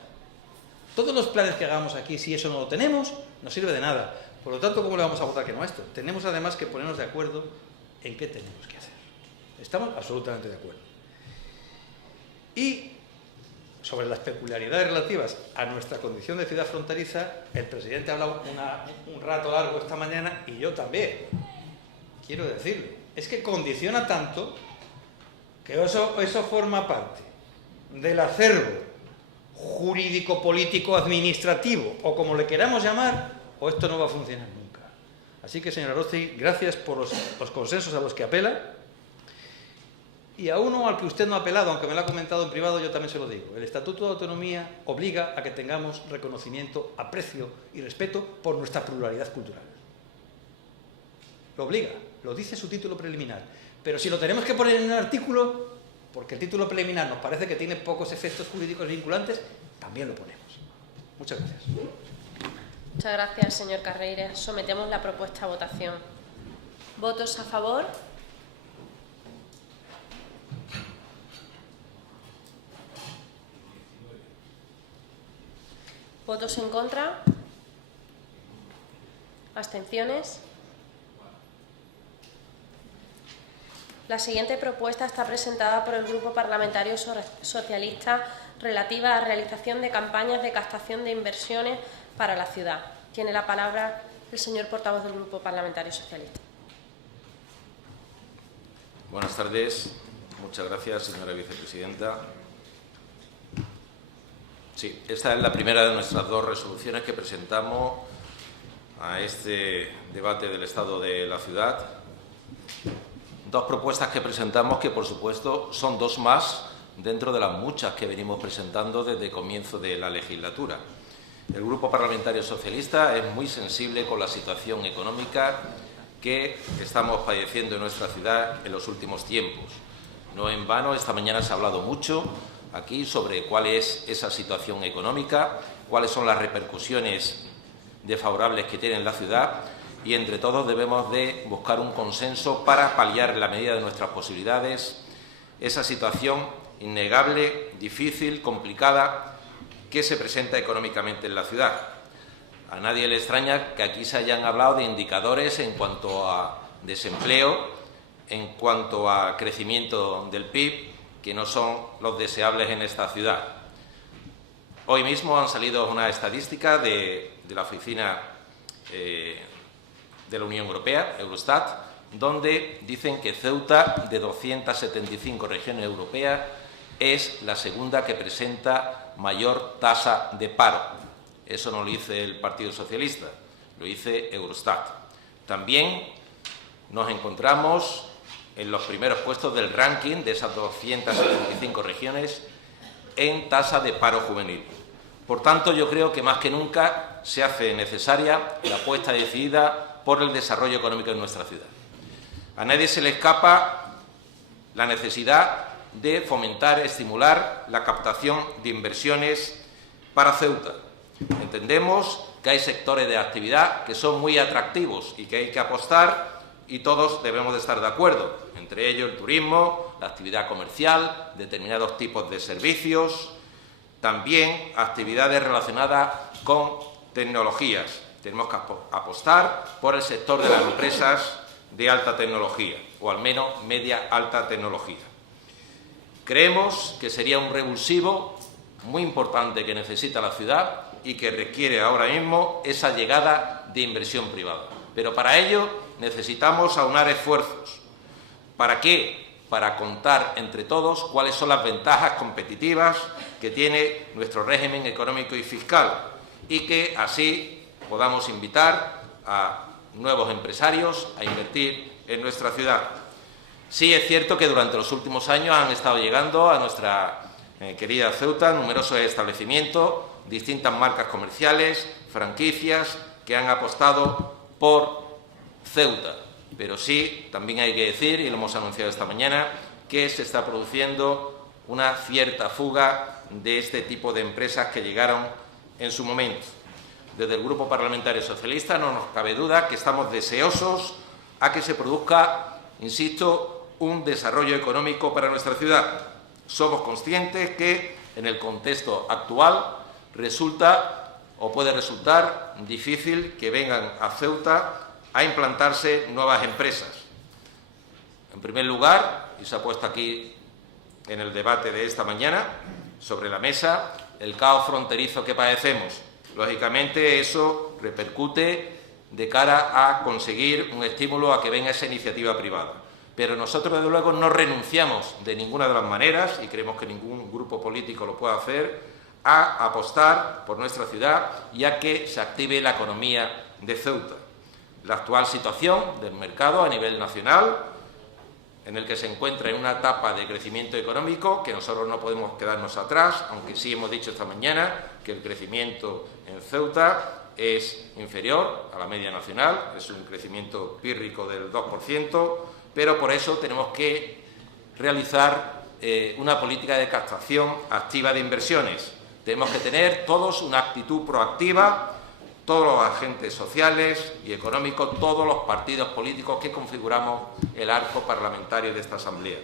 Todos los planes que hagamos aquí, si eso no lo tenemos, no sirve de nada. Por lo tanto, ¿cómo le vamos a votar que no a esto? Tenemos además que ponernos de acuerdo en qué tenemos que hacer. Estamos absolutamente de acuerdo. Y sobre las peculiaridades relativas a nuestra condición de ciudad fronteriza, el presidente ha hablado un rato largo esta mañana y yo también. Quiero decirle, es que condiciona tanto que eso forma parte del acervo jurídico, político, administrativo, o como le queramos llamar, o esto no va a funcionar nunca. Así que, señora Arostegui, gracias por los consensos a los que apela. Y a uno al que usted no ha apelado, aunque me lo ha comentado en privado, yo también se lo digo. El Estatuto de Autonomía obliga a que tengamos reconocimiento, aprecio y respeto por nuestra pluralidad cultural. Lo obliga, lo dice su título preliminar. Pero si lo tenemos que poner en un artículo, porque el título preliminar nos parece que tiene pocos efectos jurídicos vinculantes, también lo ponemos. Muchas gracias. Muchas gracias, señor Carreira. Sometemos la propuesta a votación. ¿Votos a favor? ¿Votos en contra? ¿Abstenciones? La siguiente propuesta está presentada por el Grupo Parlamentario Socialista relativa a la realización de campañas de captación de inversiones para la ciudad. Tiene la palabra el señor portavoz del Grupo Parlamentario Socialista. Buenas tardes. Muchas gracias, señora vicepresidenta. Sí, esta es la primera de nuestras dos resoluciones que presentamos a este debate del estado de la ciudad. Dos propuestas que presentamos que, por supuesto, son dos más dentro de las muchas que venimos presentando desde el comienzo de la legislatura. El Grupo Parlamentario Socialista es muy sensible con la situación económica que estamos padeciendo en nuestra ciudad en los últimos tiempos. No en vano, esta mañana se ha hablado mucho aquí sobre cuál es esa situación económica, cuáles son las repercusiones desfavorables que tiene en la ciudad, y entre todos debemos de buscar un consenso para paliar en la medida de nuestras posibilidades esa situación innegable, difícil, complicada que se presenta económicamente en la ciudad. A nadie le extraña que aquí se hayan hablado de indicadores en cuanto a desempleo, en cuanto a crecimiento del PIB, que no son los deseables en esta ciudad. Hoy mismo han salido una estadística de la oficina de la Unión Europea, Eurostat, donde dicen que Ceuta, de 275 regiones europeas, es la segunda que presenta mayor tasa de paro. Eso no lo dice el Partido Socialista, lo dice Eurostat. También nos encontramos en los primeros puestos del ranking de esas 275 regiones en tasa de paro juvenil. Por tanto, yo creo que más que nunca se hace necesaria la apuesta decidida por el desarrollo económico en nuestra ciudad. A nadie se le escapa la necesidad de fomentar, estimular la captación de inversiones para Ceuta. Entendemos que hay sectores de actividad que son muy atractivos y que hay que apostar, y todos debemos de estar de acuerdo, entre ellos el turismo, la actividad comercial, determinados tipos de servicios, también actividades relacionadas con tecnologías. Tenemos que apostar por el sector de las empresas de alta tecnología, o al menos media-alta tecnología. Creemos que sería un revulsivo muy importante que necesita la ciudad y que requiere ahora mismo esa llegada de inversión privada. Pero para ello necesitamos aunar esfuerzos. ¿Para qué? Para contar entre todos cuáles son las ventajas competitivas que tiene nuestro régimen económico y fiscal, y que así podamos invitar a nuevos empresarios a invertir en nuestra ciudad. Sí, es cierto que durante los últimos años han estado llegando a nuestra querida Ceuta numerosos establecimientos, distintas marcas comerciales, franquicias que han apostado por Ceuta. Pero sí, también hay que decir, y lo hemos anunciado esta mañana, que se está produciendo una cierta fuga de este tipo de empresas que llegaron en su momento. Desde el Grupo Parlamentario Socialista no nos cabe duda que estamos deseosos a que se produzca, insisto, un desarrollo económico para nuestra ciudad. Somos conscientes que en el contexto actual resulta o puede resultar difícil que vengan a Ceuta a implantarse nuevas empresas. En primer lugar, y se ha puesto aquí en el debate de esta mañana sobre la mesa, el caos fronterizo que padecemos. Lógicamente, eso repercute de cara a conseguir un estímulo a que venga esa iniciativa privada. Pero nosotros, desde luego, no renunciamos de ninguna de las maneras, y creemos que ningún grupo político lo puede hacer, a apostar por nuestra ciudad y a que se active la economía de Ceuta. La actual situación del mercado a nivel nacional, en el que se encuentra en una etapa de crecimiento económico, que nosotros no podemos quedarnos atrás, aunque sí hemos dicho esta mañana que el crecimiento en Ceuta es inferior a la media nacional, es un crecimiento pírrico del 2%, pero por eso tenemos que realizar una política de captación activa de inversiones. Tenemos que tener todos una actitud proactiva, todos los agentes sociales y económicos, todos los partidos políticos que configuramos el arco parlamentario de esta Asamblea.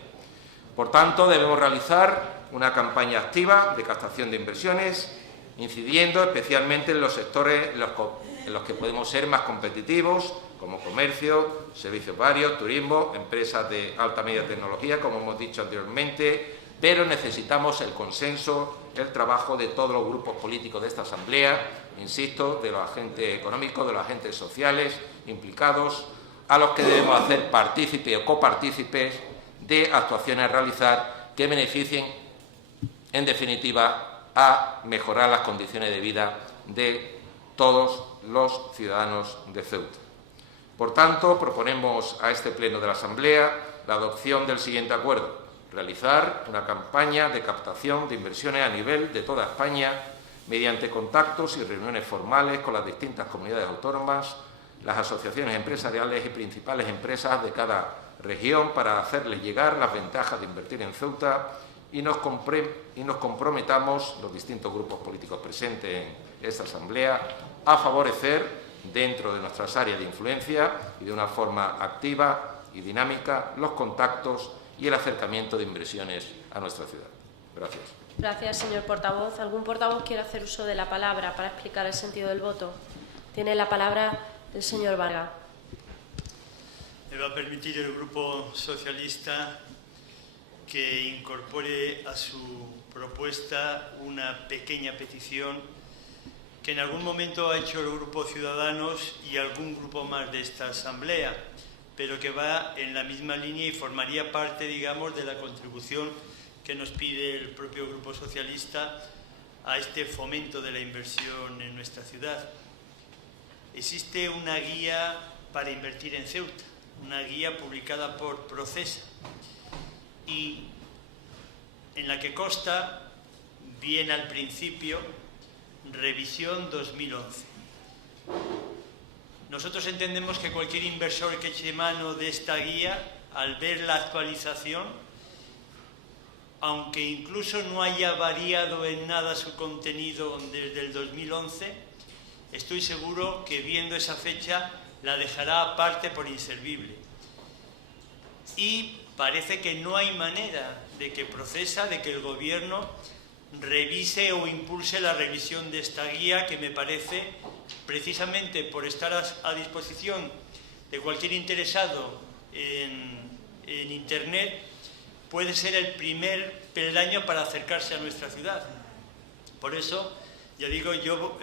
Por tanto, debemos realizar una campaña activa de captación de inversiones incidiendo especialmente en los sectores en los que podemos ser más competitivos, como comercio, servicios varios, turismo, empresas de alta media tecnología, como hemos dicho anteriormente, pero necesitamos el consenso, el trabajo de todos los grupos políticos de esta Asamblea, insisto, de los agentes económicos, de los agentes sociales implicados, a los que debemos hacer partícipes o copartícipes de actuaciones a realizar que beneficien, en definitiva, a mejorar las condiciones de vida de todos los ciudadanos de Ceuta. Por tanto, proponemos a este Pleno de la Asamblea la adopción del siguiente acuerdo: realizar una campaña de captación de inversiones a nivel de toda España mediante contactos y reuniones formales con las distintas comunidades autónomas, las asociaciones empresariales y principales empresas de cada región para hacerles llegar las ventajas de invertir en Ceuta y nos comprometamos, los distintos grupos políticos presentes en esta Asamblea, a favorecer, dentro de nuestras áreas de influencia y de una forma activa y dinámica, los contactos y el acercamiento de inversiones a nuestra ciudad. Gracias. Gracias, señor portavoz. ¿Algún portavoz quiere hacer uso de la palabra para explicar el sentido del voto? Tiene la palabra el señor Varga. Me va a permitir el Grupo Socialista que incorpore a su propuesta una pequeña petición que en algún momento ha hecho el Grupo Ciudadanos y algún grupo más de esta Asamblea, pero que va en la misma línea y formaría parte, digamos, de la contribución que nos pide el propio Grupo Socialista a este fomento de la inversión en nuestra ciudad. Existe una guía para invertir en Ceuta, una guía publicada por Procesa y en la que consta, bien al principio, revisión 2011. Nosotros entendemos que cualquier inversor que eche mano de esta guía, al ver la actualización, aunque incluso no haya variado en nada su contenido desde el 2011, estoy seguro que viendo esa fecha la dejará aparte por inservible. Y parece que no hay manera de que Procesa, de que el Gobierno revise o impulse la revisión de esta guía, que me parece, precisamente por estar a disposición de cualquier interesado en Internet, puede ser el primer peldaño para acercarse a nuestra ciudad. Por eso, ya digo, yo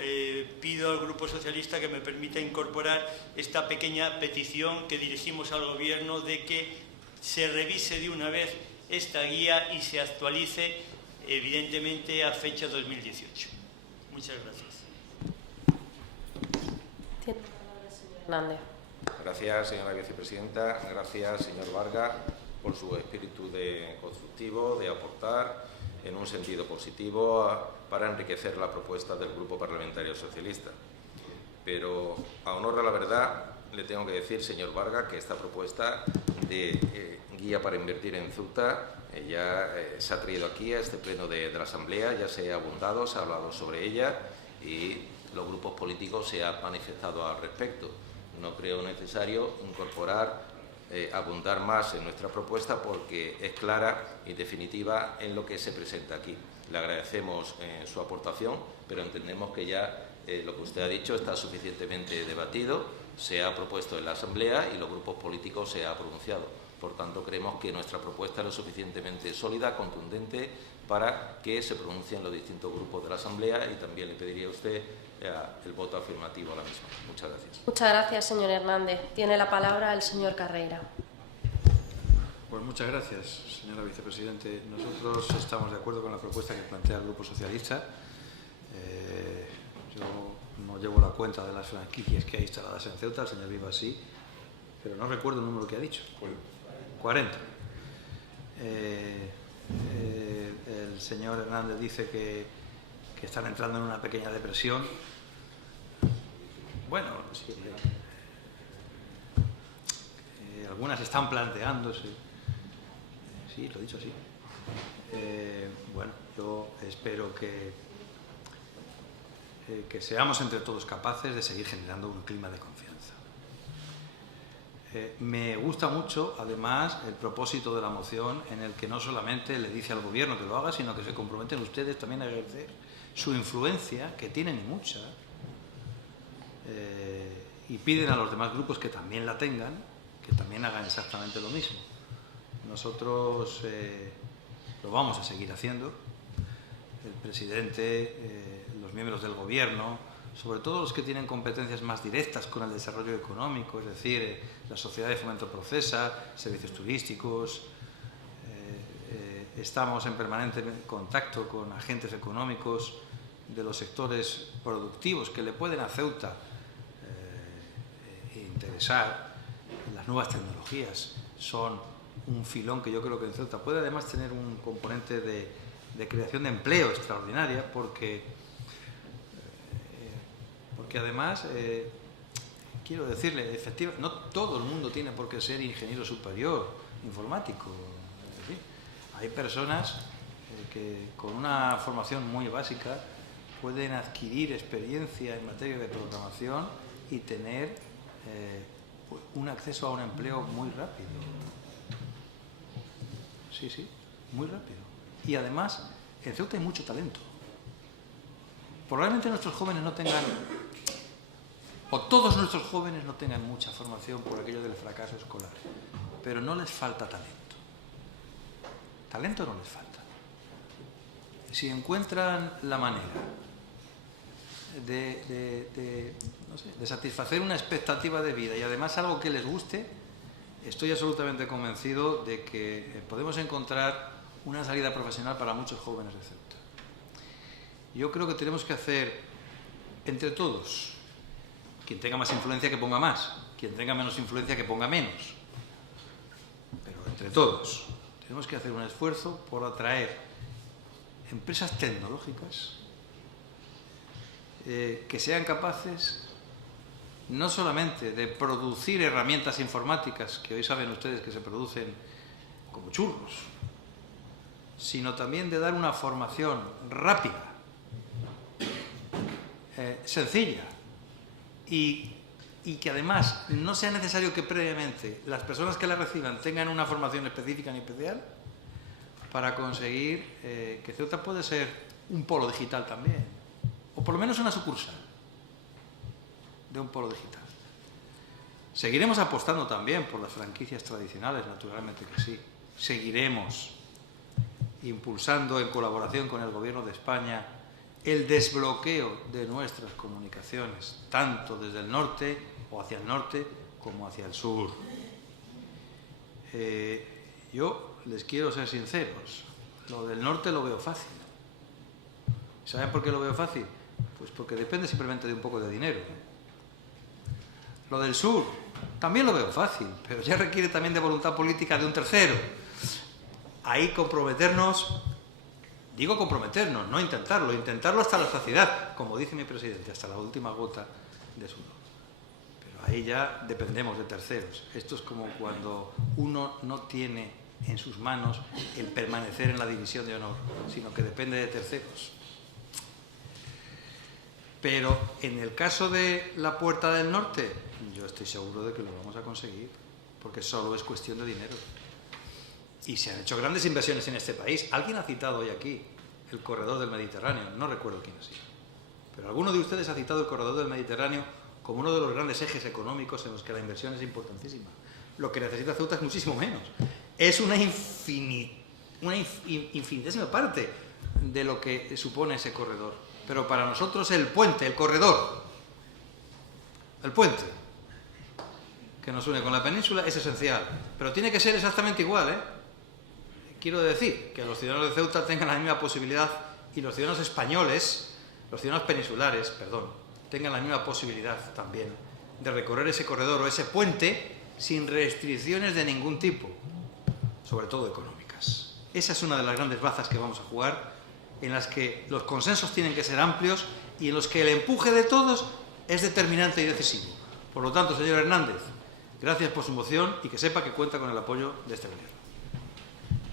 pido al Grupo Socialista que me permita incorporar esta pequeña petición que dirigimos al Gobierno de que se revise de una vez esta guía y se actualice, evidentemente, a fecha 2018. Muchas gracias. Tiene la palabra el señor Hernández. Gracias, señora vicepresidenta. Gracias, señor Varga, por su espíritu constructivo de aportar en un sentido positivo para enriquecer la propuesta del Grupo Parlamentario Socialista. Pero, a honor de la verdad, le tengo que decir, señor Varga, que esta propuesta de guía para invertir en Ceuta ya se ha traído aquí a este pleno de la Asamblea, ya se ha abundado, se ha hablado sobre ella y los grupos políticos se han manifestado al respecto. No creo necesario incorporar, abundar más en nuestra propuesta porque es clara y definitiva en lo que se presenta aquí. Le agradecemos su aportación, pero entendemos que ya lo que usted ha dicho está suficientemente debatido, se ha propuesto en la Asamblea y los grupos políticos se ha pronunciado. Por tanto, creemos que nuestra propuesta es lo suficientemente sólida, contundente, para que se pronuncien los distintos grupos de la Asamblea y también le pediría a usted el voto afirmativo a la misma. Muchas gracias. Muchas gracias, señor Hernández. Tiene la palabra el señor Carreira. Pues muchas gracias, señora vicepresidente. Nosotros estamos de acuerdo con la propuesta que plantea el Grupo Socialista. Yo no llevo la cuenta de las franquicias que hay instaladas en Ceuta, el señor Viva sí, pero no recuerdo el número que ha dicho. 40. El señor Hernández dice que están entrando en una pequeña depresión. Bueno, sí, algunas están planteándose. Sí, lo he dicho así. Bueno, yo espero que seamos entre todos capaces de seguir generando un clima de confianza. Me gusta mucho, además, el propósito de la moción en el que no solamente le dice al Gobierno que lo haga, sino que se comprometen ustedes también a ejercer su influencia, que tienen y mucha, y piden a los demás grupos que también la tengan, que también hagan exactamente lo mismo. Nosotros lo vamos a seguir haciendo. El presidente, los miembros del gobierno, sobre todo los que tienen competencias más directas con el desarrollo económico, es decir, la Sociedad de Fomento Procesa, servicios turísticos. Estamos en permanente contacto con agentes económicos de los sectores productivos que le pueden a Ceuta interesar. Las nuevas tecnologías son un filón que yo creo que en Ceuta puede además tener un componente de creación de empleo extraordinaria, porque además, quiero decirle, efectivamente, no todo el mundo tiene por qué ser ingeniero superior informático. Hay personas que con una formación muy básica pueden adquirir experiencia en materia de programación y tener un acceso a un empleo muy rápido. Sí, sí, muy rápido. Y además, en Ceuta hay mucho talento. Probablemente nuestros jóvenes no tengan, o todos nuestros jóvenes no tengan mucha formación por aquello del fracaso escolar, pero no les falta talento. Talento no les falta. Si encuentran la manera de satisfacer una expectativa de vida y además algo que les guste, estoy absolutamente convencido de que podemos encontrar una salida profesional para muchos jóvenes de Ceuta. Yo creo que tenemos que hacer entre todos, quien tenga más influencia que ponga más, quien tenga menos influencia que ponga menos, pero entre todos tenemos que hacer un esfuerzo por atraer empresas tecnológicas que sean capaces no solamente de producir herramientas informáticas, que hoy saben ustedes que se producen como churros, sino también de dar una formación rápida, sencilla, y que además no sea necesario que previamente las personas que la reciban tengan una formación específica ni especial para conseguir que Ceuta puede ser un polo digital también, o por lo menos una sucursal de un polo digital. Seguiremos apostando también por las franquicias tradicionales, naturalmente que sí. Seguiremos impulsando en colaboración con el Gobierno de España el desbloqueo de nuestras comunicaciones, tanto desde el norte o hacia el norte como hacia el sur. Yo les quiero ser sinceros, lo del norte lo veo fácil. ¿Saben por qué lo veo fácil? Pues porque depende simplemente de un poco de dinero. Lo del sur también lo veo fácil, pero ya requiere también de voluntad política de un tercero. Ahí comprometernos, digo comprometernos, no intentarlo, intentarlo hasta la saciedad, como dice mi presidente, hasta la última gota de sudor. Pero ahí ya dependemos de terceros. Esto es como cuando uno no tiene en sus manos el permanecer en la división de honor, sino que depende de terceros. Pero en el caso de la Puerta del Norte, yo estoy seguro de que lo vamos a conseguir, porque solo es cuestión de dinero. Y se han hecho grandes inversiones en este país. Alguien ha citado hoy aquí el corredor del Mediterráneo, no recuerdo quién ha sido. Pero alguno de ustedes ha citado el corredor del Mediterráneo como uno de los grandes ejes económicos en los que la inversión es importantísima. Lo que necesita Ceuta es muchísimo menos. Es una infinitésima parte de lo que supone ese corredor. Pero para nosotros el puente, el corredor, el puente que nos une con la península es esencial. Pero tiene que ser exactamente igual, ¿eh? Quiero decir que los ciudadanos de Ceuta tengan la misma posibilidad y los ciudadanos españoles, los ciudadanos peninsulares, perdón, tengan la misma posibilidad también de recorrer ese corredor o ese puente sin restricciones de ningún tipo, sobre todo económicas. Esa es una de las grandes bazas que vamos a jugar, en las que los consensos tienen que ser amplios y en los que el empuje de todos es determinante y decisivo. Por lo tanto, señor Hernández, gracias por su moción y que sepa que cuenta con el apoyo de este Gobierno.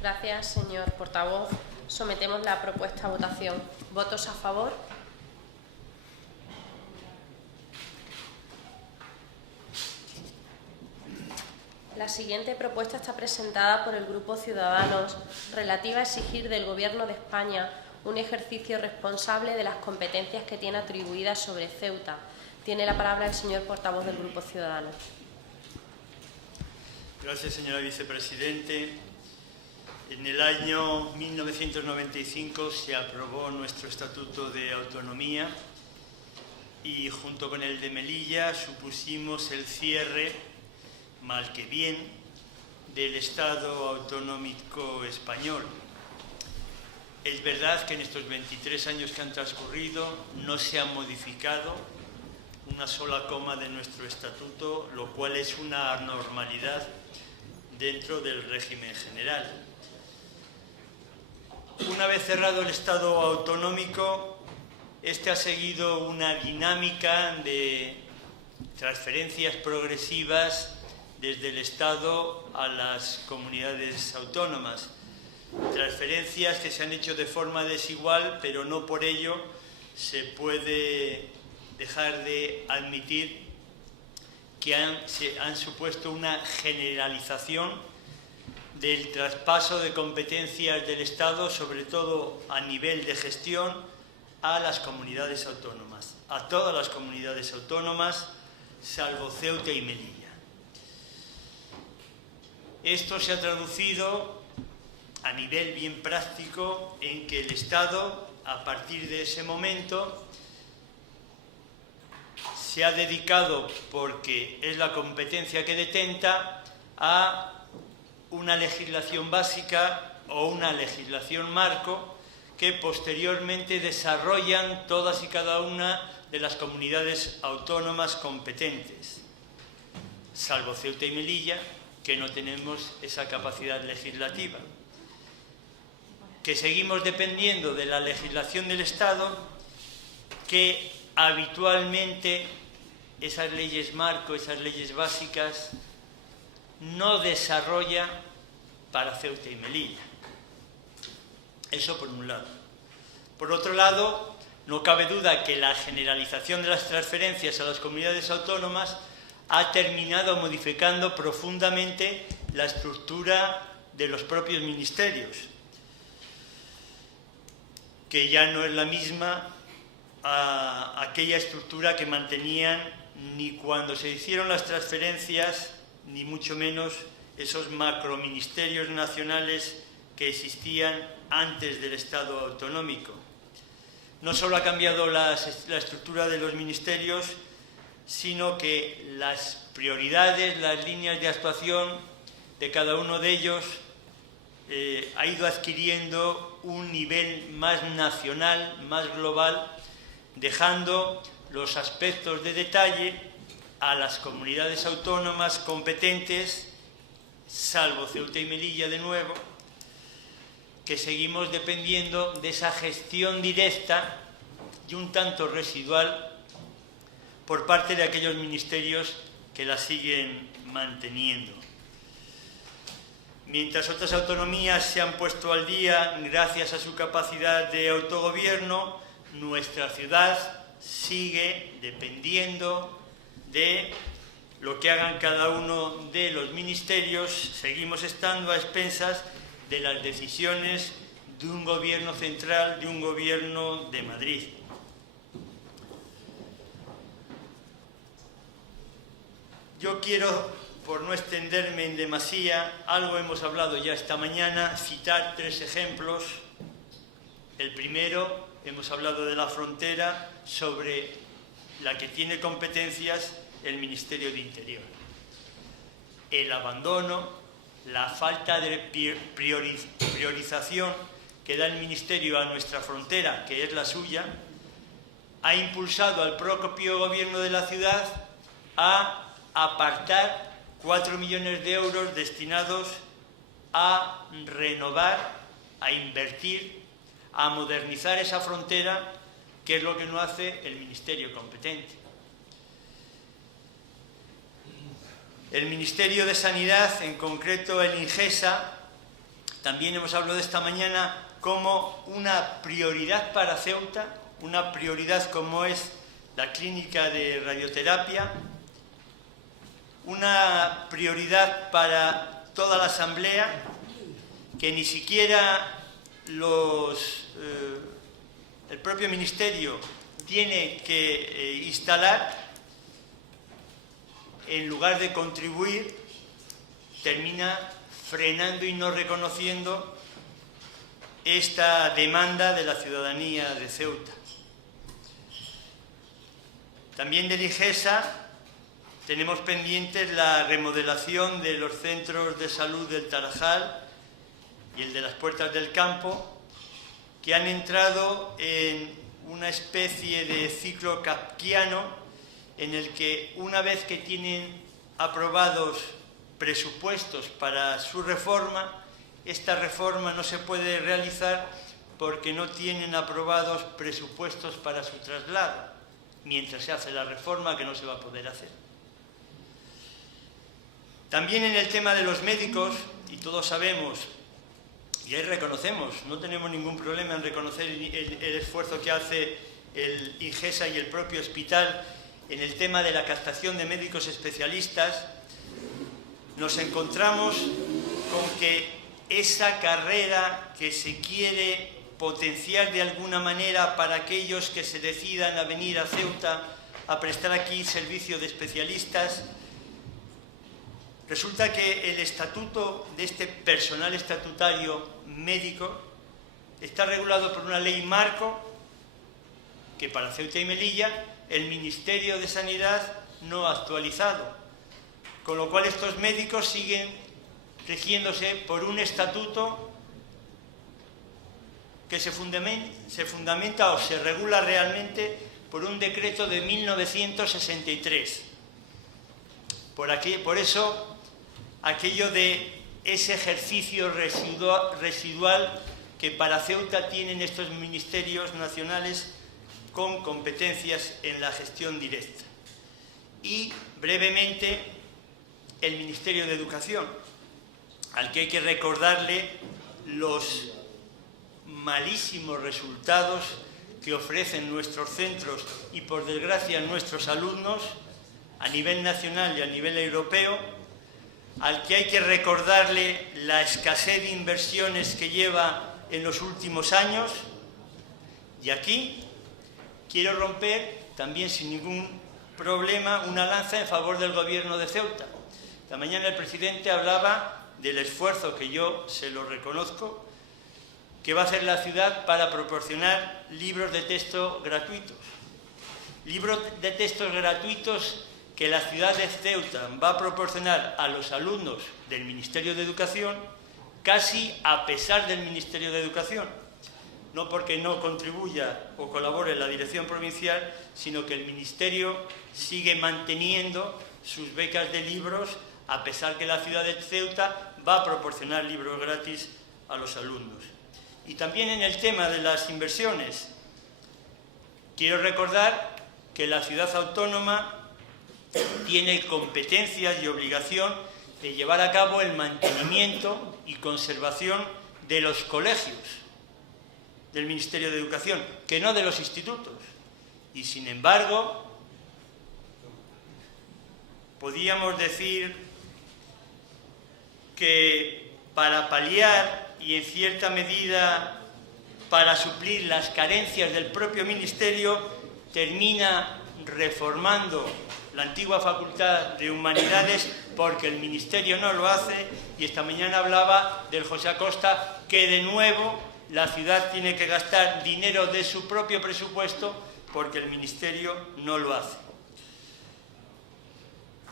Gracias, señor portavoz. Sometemos la propuesta a votación. ¿Votos a favor? La siguiente propuesta está presentada por el Grupo Ciudadanos, relativa a exigir del Gobierno de España un ejercicio responsable de las competencias que tiene atribuidas sobre Ceuta. Tiene la palabra el señor portavoz del Grupo Ciudadanos. Gracias, señora vicepresidente. En el año 1995 se aprobó nuestro Estatuto de Autonomía y junto con el de Melilla supusimos el cierre, mal que bien, del Estado autonómico español. Es verdad que en estos 23 años que han transcurrido no se ha modificado una sola coma de nuestro Estatuto, lo cual es una anormalidad dentro del régimen general. Una vez cerrado el Estado autonómico, este ha seguido una dinámica de transferencias progresivas desde el Estado a las comunidades autónomas. Transferencias que se han hecho de forma desigual, pero no por ello se puede dejar de admitir que han supuesto una generalización del traspaso de competencias del Estado, sobre todo a nivel de gestión, a las comunidades autónomas, a todas las comunidades autónomas, salvo Ceuta y Melilla. Esto se ha traducido a nivel bien práctico en que el Estado, a partir de ese momento, se ha dedicado, porque es la competencia que detenta, a una legislación básica o una legislación marco que posteriormente desarrollan todas y cada una de las comunidades autónomas competentes, salvo Ceuta y Melilla, que no tenemos esa capacidad legislativa, que seguimos dependiendo de la legislación del Estado, que habitualmente esas leyes marco, esas leyes básicas, no desarrolla para Ceuta y Melilla. Eso por un lado. Por otro lado, no cabe duda que la generalización de las transferencias a las comunidades autónomas ha terminado modificando profundamente la estructura de los propios ministerios, que ya no es la misma a aquella estructura que mantenían ni cuando se hicieron las transferencias, ni mucho menos esos macroministerios nacionales que existían antes del Estado autonómico. No solo ha cambiado la estructura de los ministerios, sino que las prioridades, las líneas de actuación de cada uno de ellos ha ido adquiriendo un nivel más nacional, más global, dejando los aspectos de detalle a las comunidades autónomas competentes, salvo Ceuta y Melilla de nuevo, que seguimos dependiendo de esa gestión directa y un tanto residual por parte de aquellos ministerios que la siguen manteniendo. Mientras otras autonomías se han puesto al día gracias a su capacidad de autogobierno, nuestra ciudad sigue dependiendo de lo que hagan cada uno de los ministerios. Seguimos estando a expensas de las decisiones de un gobierno central, de un gobierno de Madrid. Yo quiero, por no extenderme en demasía, algo hemos hablado ya esta mañana, citar 3 ejemplos. El primero, hemos hablado de la frontera, sobre la que tiene competencias el Ministerio de Interior. El abandono, la falta de priorización que da el Ministerio a nuestra frontera, que es la suya, ha impulsado al propio gobierno de la ciudad a apartar 4 millones de euros destinados a renovar, a invertir, a modernizar esa frontera, que es lo que no hace el Ministerio competente. El Ministerio de Sanidad, en concreto el INGESA, también hemos hablado esta mañana como una prioridad para Ceuta, una prioridad como es la clínica de radioterapia, una prioridad para toda la Asamblea, que ni siquiera el propio Ministerio tiene que instalar, en lugar de contribuir, termina frenando y no reconociendo esta demanda de la ciudadanía de Ceuta. También del IGESA tenemos pendientes la remodelación de los centros de salud del Tarajal y el de las Puertas del Campo, que han entrado en una especie de ciclo kafkiano en el que, una vez que tienen aprobados presupuestos para su reforma, esta reforma no se puede realizar porque no tienen aprobados presupuestos para su traslado, mientras se hace la reforma, que no se va a poder hacer. También en el tema de los médicos, y todos sabemos, y ahí reconocemos, no tenemos ningún problema en reconocer el esfuerzo que hace el IGESA y el propio hospital en el tema de la captación de médicos especialistas, nos encontramos con que esa carrera que se quiere potenciar de alguna manera para aquellos que se decidan a venir a Ceuta a prestar aquí servicio de especialistas, resulta que el estatuto de este personal estatutario médico está regulado por una ley marco que para Ceuta y Melilla el Ministerio de Sanidad no ha actualizado, con lo cual estos médicos siguen rigiéndose por un estatuto que se fundamenta o se regula realmente por un decreto de 1963. Por eso, aquello de ese ejercicio residual que para Ceuta tienen estos ministerios nacionales con competencias en la gestión directa. Y, brevemente, el Ministerio de Educación, al que hay que recordarle los malísimos resultados que ofrecen nuestros centros y, por desgracia, nuestros alumnos a nivel nacional y a nivel europeo, al que hay que recordarle la escasez de inversiones que lleva en los últimos años. Y aquí quiero romper, también sin ningún problema, una lanza en favor del Gobierno de Ceuta. Esta mañana el presidente hablaba del esfuerzo, que yo se lo reconozco, que va a hacer la ciudad para proporcionar libros de texto gratuitos. Libros de textos gratuitos que la ciudad de Ceuta va a proporcionar a los alumnos del Ministerio de Educación, casi a pesar del Ministerio de Educación. No porque no contribuya o colabore en la dirección provincial, sino que el Ministerio sigue manteniendo sus becas de libros, a pesar que la ciudad de Ceuta va a proporcionar libros gratis a los alumnos. Y también en el tema de las inversiones, quiero recordar que la ciudad autónoma tiene competencias y obligación de llevar a cabo el mantenimiento y conservación de los colegios del Ministerio de Educación, que no de los institutos. Y sin embargo, podríamos decir que para paliar y en cierta medida para suplir las carencias del propio Ministerio, termina reformando la antigua Facultad de Humanidades porque el Ministerio no lo hace. Y esta mañana hablaba del José Acosta, que de nuevo la ciudad tiene que gastar dinero de su propio presupuesto porque el Ministerio no lo hace.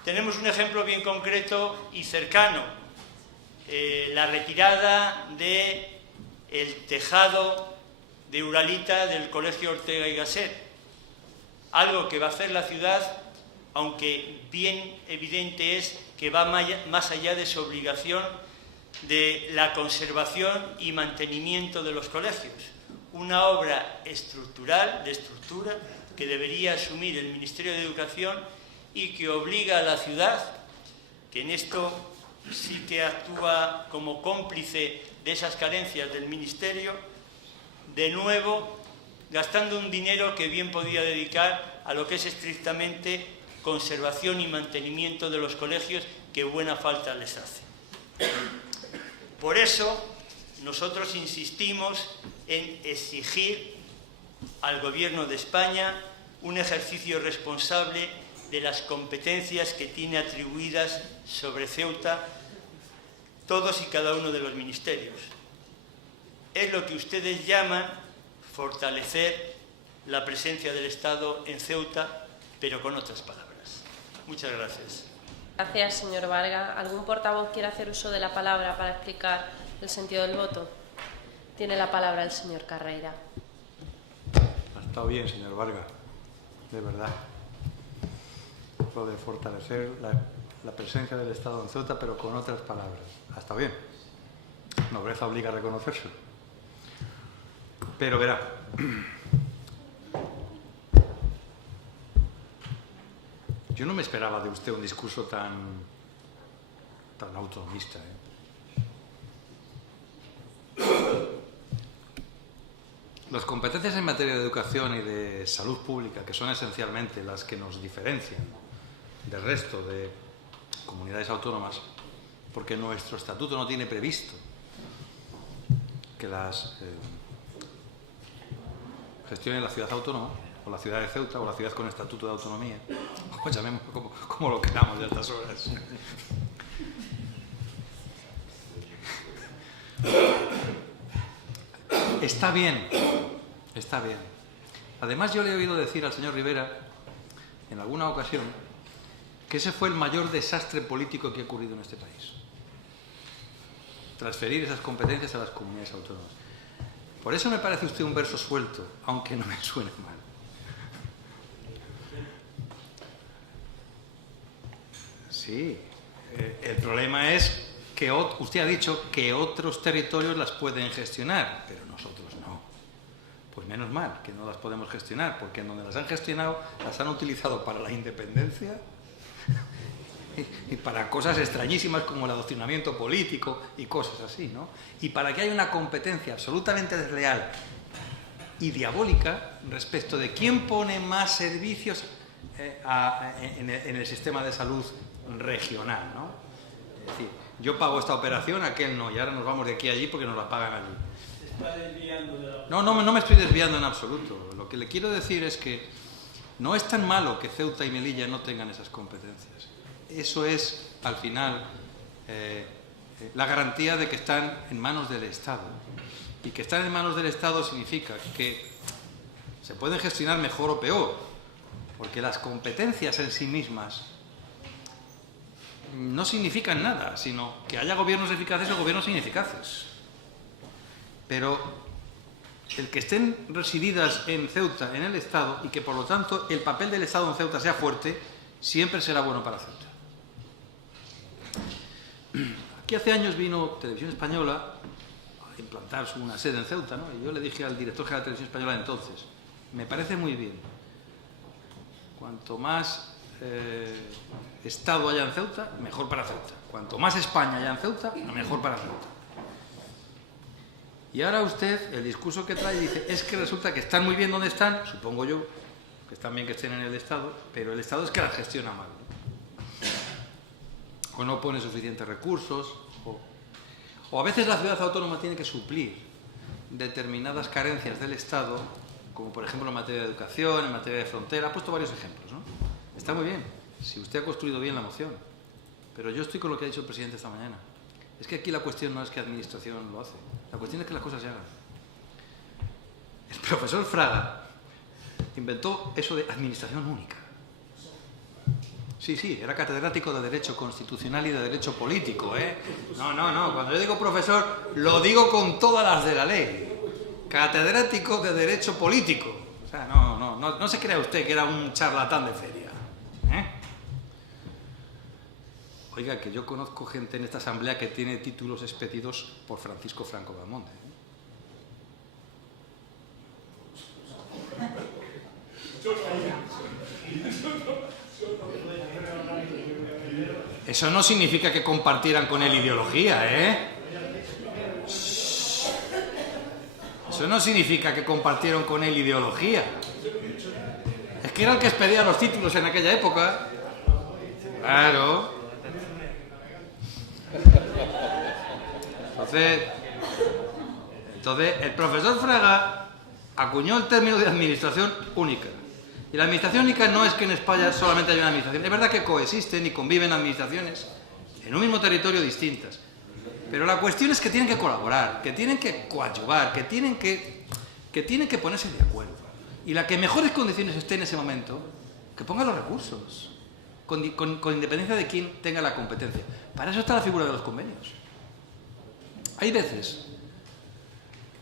Tenemos un ejemplo bien concreto y cercano. La retirada del tejado de Uralita del Colegio Ortega y Gasset, algo que va a hacer la ciudad, aunque bien evidente es que va más allá de su obligación de la conservación y mantenimiento de los colegios. Una obra estructural, de estructura, que debería asumir el Ministerio de Educación y que obliga a la ciudad, que en esto sí que actúa como cómplice de esas carencias del Ministerio, de nuevo gastando un dinero que bien podía dedicar a lo que es estrictamente conservación y mantenimiento de los colegios, que buena falta les hace. Por eso, nosotros insistimos en exigir al Gobierno de España un ejercicio responsable de las competencias que tiene atribuidas sobre Ceuta todos y cada uno de los ministerios. Es lo que ustedes llaman fortalecer la presencia del Estado en Ceuta, pero con otras palabras. Muchas gracias. Gracias, señor Varga. ¿Algún portavoz quiere hacer uso de la palabra para explicar el sentido del voto? Tiene la palabra el señor Carreira. Ha estado bien, señor Varga, de verdad. Lo de fortalecer la presencia del Estado en Ceuta, pero con otras palabras. Ha estado bien. Nobleza obliga a reconocérselo. Pero verá, yo no me esperaba de usted un discurso tan autonomista, Las competencias en materia de educación y de salud pública, que son esencialmente las que nos diferencian del resto de comunidades autónomas, porque nuestro estatuto no tiene previsto que las gestione la ciudad autónoma, o la ciudad de Ceuta, o la ciudad con estatuto de autonomía, o llamemos como lo queramos de estas horas. Está bien, está bien. Además, yo le he oído decir al señor Rivera, en alguna ocasión, que ese fue el mayor desastre político que ha ocurrido en este país. Transferir esas competencias a las comunidades autónomas. Por eso me parece usted un verso suelto, aunque no me suene mal. Sí, el problema es que usted ha dicho que otros territorios las pueden gestionar, pero nosotros no. Pues menos mal que no las podemos gestionar, porque en donde las han gestionado las han utilizado para la independencia y para cosas extrañísimas como el adoctrinamiento político y cosas así, ¿no? Y para que haya una competencia absolutamente desleal y diabólica respecto de quién pone más servicios en el sistema de salud regional, ¿no? Es decir, yo pago esta operación, aquel no, y ahora nos vamos de aquí a allí porque nos la pagan allí. Se está desviando de la... No me estoy desviando en absoluto. Lo que le quiero decir es que no es tan malo que Ceuta y Melilla no tengan esas competencias. Eso es, al final, la garantía de que están en manos del Estado. Y que están en manos del Estado significa que se pueden gestionar mejor o peor, porque las competencias en sí mismas no significan nada, sino que haya gobiernos eficaces o gobiernos ineficaces. Pero el que estén resididas en Ceuta, en el Estado, y que por lo tanto el papel del Estado en Ceuta sea fuerte, siempre será bueno para Ceuta. Aquí hace años vino Televisión Española a implantar una sede en Ceuta, ¿no? Y yo le dije al director general de Televisión Española entonces, me parece muy bien, cuanto más Estado haya en Ceuta, mejor para Ceuta. Cuanto más España haya en Ceuta, mejor para Ceuta. Y ahora usted, el discurso que trae, dice, es que resulta que están muy bien donde están, supongo yo, que están bien que estén en el Estado, pero el Estado es que las gestiona mal. O no pone suficientes recursos, o a veces la ciudad autónoma tiene que suplir determinadas carencias del Estado, como por ejemplo en materia de educación, en materia de frontera. Ha puesto varios ejemplos, ¿no? Está muy bien, si usted ha construido bien la moción, pero yo estoy con lo que ha dicho el presidente esta mañana. Es que aquí la cuestión no es que administración lo hace, la cuestión es que las cosas se hagan. El profesor Fraga inventó eso de administración única. Sí, era catedrático de Derecho Constitucional y de Derecho Político, ¿eh? No, cuando yo digo profesor, lo digo con todas las de la ley. Catedrático de Derecho Político. O sea, no se crea usted que era un charlatán de feria, ¿eh? Oiga, que yo conozco gente en esta asamblea que tiene títulos expedidos por Francisco Franco Belmonte, ¿eh? Eso no significa que compartieran con él ideología, ¿eh? Eso no significa que compartieron con él ideología. Es que era el que expedía los títulos en aquella época. Claro. Entonces, Entonces, el profesor Fraga acuñó el término de administración única. Y la administración única no es que en España solamente haya una administración. Es verdad que coexisten y conviven administraciones en un mismo territorio distintas. Pero la cuestión es que tienen que colaborar, que tienen que coadyuvar, que tienen que ponerse de acuerdo. Y la que en mejores condiciones esté en ese momento, que ponga los recursos, con independencia de quién tenga la competencia. Para eso está la figura de los convenios. Hay veces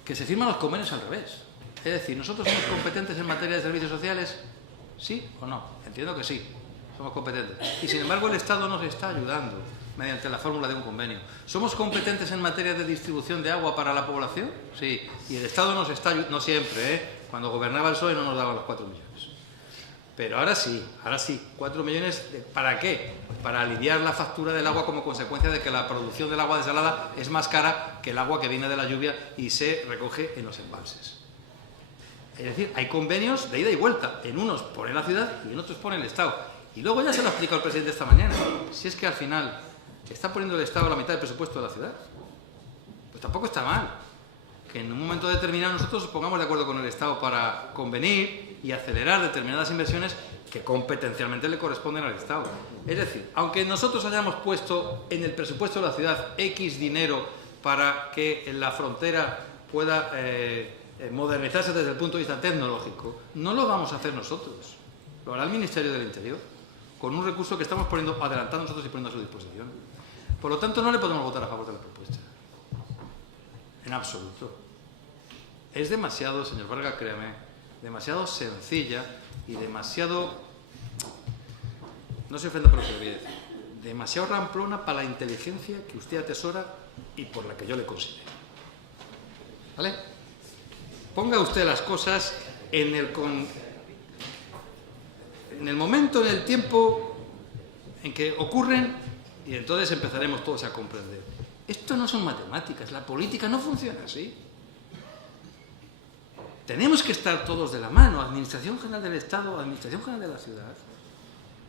que se firman los convenios al revés. Es decir, ¿nosotros somos competentes en materia de servicios sociales? ¿Sí o no? Entiendo que sí, somos competentes. Y sin embargo el Estado nos está ayudando mediante la fórmula de un convenio. ¿Somos competentes en materia de distribución de agua para la población? Sí. Y el Estado nos está ayudando, no siempre, ¿eh? Cuando gobernaba el PSOE no nos daban los 4 millones. Pero ahora sí, 4 millones, ¿para qué? Para aliviar la factura del agua como consecuencia de que la producción del agua desalada es más cara que el agua que viene de la lluvia y se recoge en los embalses. Es decir, hay convenios de ida y vuelta. En unos pone la ciudad y en otros pone el Estado. Y luego ya se lo ha explicado el presidente esta mañana. Si es que al final está poniendo el Estado la mitad del presupuesto de la ciudad, pues tampoco está mal que en un momento determinado nosotros nos pongamos de acuerdo con el Estado para convenir y acelerar determinadas inversiones que competencialmente le corresponden al Estado. Es decir, aunque nosotros hayamos puesto en el presupuesto de la ciudad X dinero para que en la frontera pueda modernizarse desde el punto de vista tecnológico, no lo vamos a hacer nosotros, lo hará el Ministerio del Interior, con un recurso que estamos adelantando nosotros y poniendo a su disposición. Por lo tanto, no le podemos votar a favor de la propuesta. En absoluto. Es demasiado, señor Varga, créame, demasiado sencilla y demasiado, no se ofenda por lo que le voy a decir, demasiado ramplona para la inteligencia que usted atesora y por la que yo le considero. ¿Vale? Ponga usted las cosas en el momento, en el tiempo en que ocurren y entonces empezaremos todos a comprender. Esto no son matemáticas, la política no funciona así. Tenemos que estar todos de la mano, Administración General del Estado, Administración General de la Ciudad,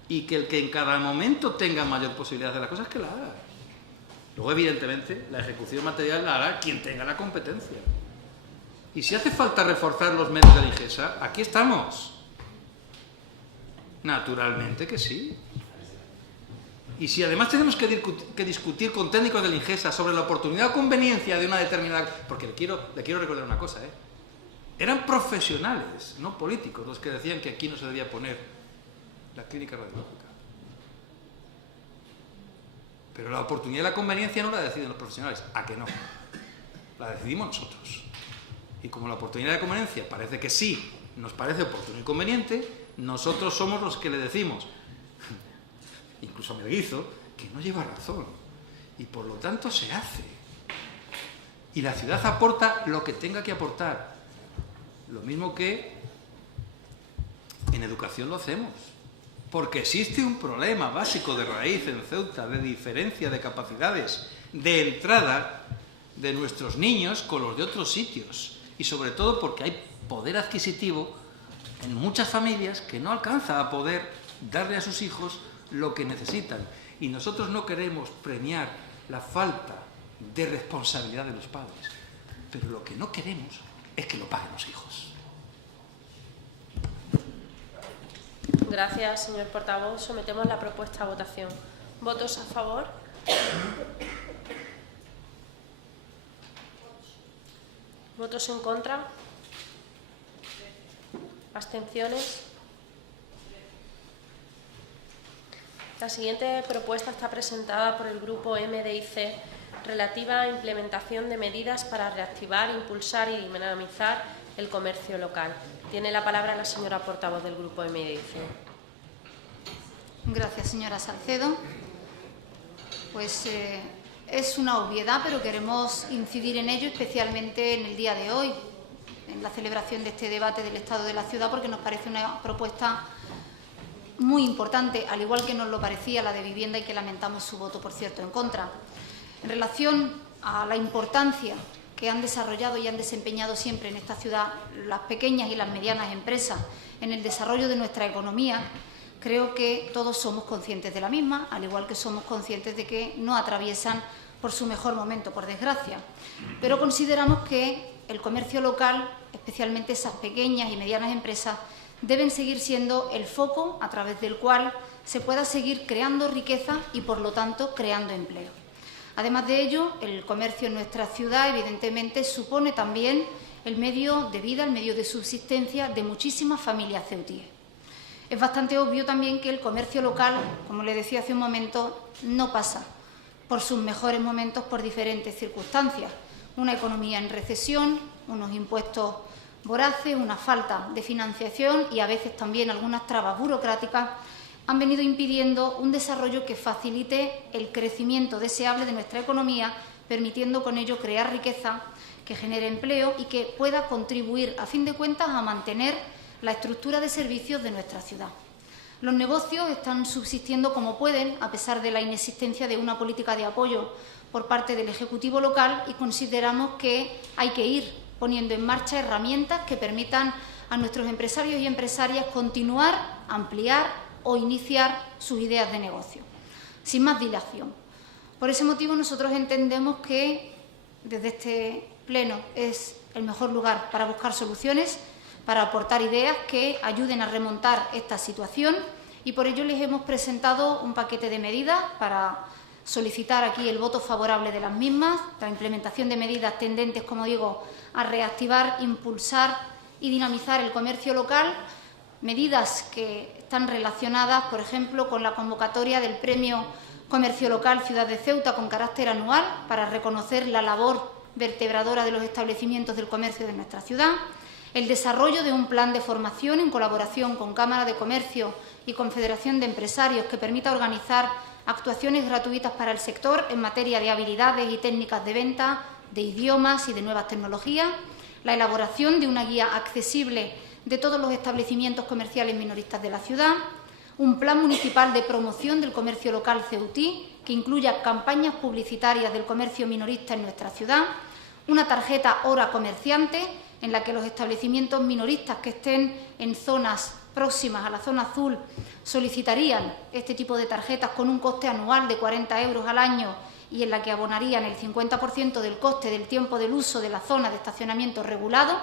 y que el que en cada momento tenga mayor posibilidad de las cosas que la haga. Luego, evidentemente, la ejecución material la hará quien tenga la competencia. Y si hace falta reforzar los medios de la IGESA, aquí estamos. Naturalmente que sí. Y si además tenemos que discutir con técnicos de la IGESA sobre la oportunidad o conveniencia de una determinada... Porque le quiero recordar una cosa, ¿eh? Eran profesionales, no políticos, los que decían que aquí no se debía poner la clínica radiológica. Pero la oportunidad y la conveniencia no la deciden los profesionales. ¿A que no? La decidimos nosotros. Y como la oportunidad y la conveniencia parece que sí, nos parece oportuno y conveniente, nosotros somos los que le decimos, incluso a Melguizo, que no lleva razón. Y por lo tanto se hace. Y la ciudad aporta lo que tenga que aportar. Lo mismo que en educación lo hacemos. Porque existe un problema básico de raíz en Ceuta, de diferencia de capacidades de entrada de nuestros niños con los de otros sitios. Y sobre todo porque hay poder adquisitivo en muchas familias que no alcanza a poder darle a sus hijos lo que necesitan. Y nosotros no queremos premiar la falta de responsabilidad de los padres. Pero lo que no queremos es que lo paguen los hijos. Gracias, señor portavoz. Sometemos la propuesta a votación. ¿Votos a favor? ¿Votos en contra? ¿Abstenciones? La siguiente propuesta está presentada por el Grupo MDIC, relativa a implementación de medidas para reactivar, impulsar y dinamizar el comercio local. Tiene la palabra la señora portavoz del Grupo MDIC. Gracias, señora Salcedo. Pues es una obviedad, pero queremos incidir en ello, especialmente en el día de hoy, en la celebración de este debate del Estado de la Ciudad, porque nos parece una propuesta muy importante, al igual que nos lo parecía la de vivienda y que lamentamos su voto, por cierto, en contra. En relación a la importancia que han desarrollado y han desempeñado siempre en esta ciudad las pequeñas y las medianas empresas en el desarrollo de nuestra economía, creo que todos somos conscientes de la misma, al igual que somos conscientes de que no atraviesan por su mejor momento, por desgracia. Pero consideramos que el comercio local, especialmente esas pequeñas y medianas empresas, deben seguir siendo el foco a través del cual se pueda seguir creando riqueza y, por lo tanto, creando empleo. Además de ello, el comercio en nuestra ciudad, evidentemente, supone también el medio de vida, el medio de subsistencia de muchísimas familias ceutíes. Es bastante obvio también que el comercio local, como le decía hace un momento, no pasa por sus mejores momentos por diferentes circunstancias. Una economía en recesión, unos impuestos voraces, una falta de financiación y a veces también algunas trabas burocráticas han venido impidiendo un desarrollo que facilite el crecimiento deseable de nuestra economía, permitiendo con ello crear riqueza, que genere empleo y que pueda contribuir, a fin de cuentas, a mantener la estructura de servicios de nuestra ciudad. Los negocios están subsistiendo como pueden, a pesar de la inexistencia de una política de apoyo por parte del Ejecutivo local, y consideramos que hay que ir poniendo en marcha herramientas que permitan a nuestros empresarios y empresarias continuar, ampliar o iniciar sus ideas de negocio. Sin más dilación. Por ese motivo, nosotros entendemos que desde este Pleno es el mejor lugar para buscar soluciones, para aportar ideas que ayuden a remontar esta situación, y por ello les hemos presentado un paquete de medidas para solicitar aquí el voto favorable de las mismas, la implementación de medidas tendentes, como digo, a reactivar, impulsar y dinamizar el comercio local, medidas que están relacionadas, por ejemplo, con la convocatoria del Premio Comercio Local Ciudad de Ceuta con carácter anual para reconocer la labor vertebradora de los establecimientos del comercio de nuestra ciudad, el desarrollo de un plan de formación en colaboración con Cámara de Comercio y Confederación de Empresarios que permita organizar actuaciones gratuitas para el sector en materia de habilidades y técnicas de venta, de idiomas y de nuevas tecnologías, la elaboración de una guía accesible de todos los establecimientos comerciales minoristas de la ciudad, un plan municipal de promoción del comercio local ceutí que incluya campañas publicitarias del comercio minorista en nuestra ciudad, una tarjeta Hora Comerciante en la que los establecimientos minoristas que estén en zonas próximas a la zona azul solicitarían este tipo de tarjetas con un coste anual de 40 euros al año y en la que abonarían el 50% del coste del tiempo del uso de la zona de estacionamiento regulado,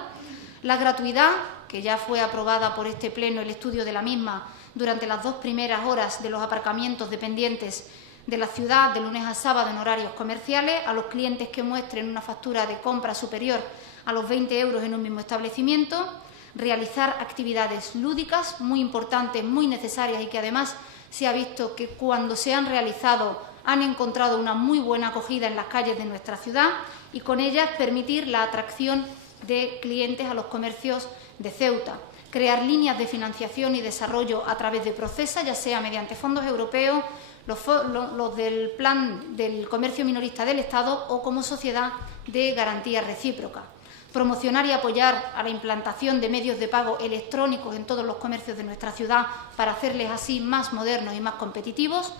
la gratuidad, que ya fue aprobada por este Pleno el estudio de la misma durante las 2 primeras horas de los aparcamientos dependientes de la ciudad de lunes a sábado en horarios comerciales a los clientes que muestren una factura de compra superior a los 20 euros en un mismo establecimiento, realizar actividades lúdicas muy importantes, muy necesarias y que además se ha visto que cuando se han realizado han encontrado una muy buena acogida en las calles de nuestra ciudad y con ellas permitir la atracción de clientes a los comercios de Ceuta. Crear líneas de financiación y desarrollo a través de Procesa, ya sea mediante fondos europeos, los del Plan del Comercio Minorista del Estado o como sociedad de garantía recíproca. Promocionar y apoyar a la implantación de medios de pago electrónicos en todos los comercios de nuestra ciudad para hacerles así más modernos y más competitivos.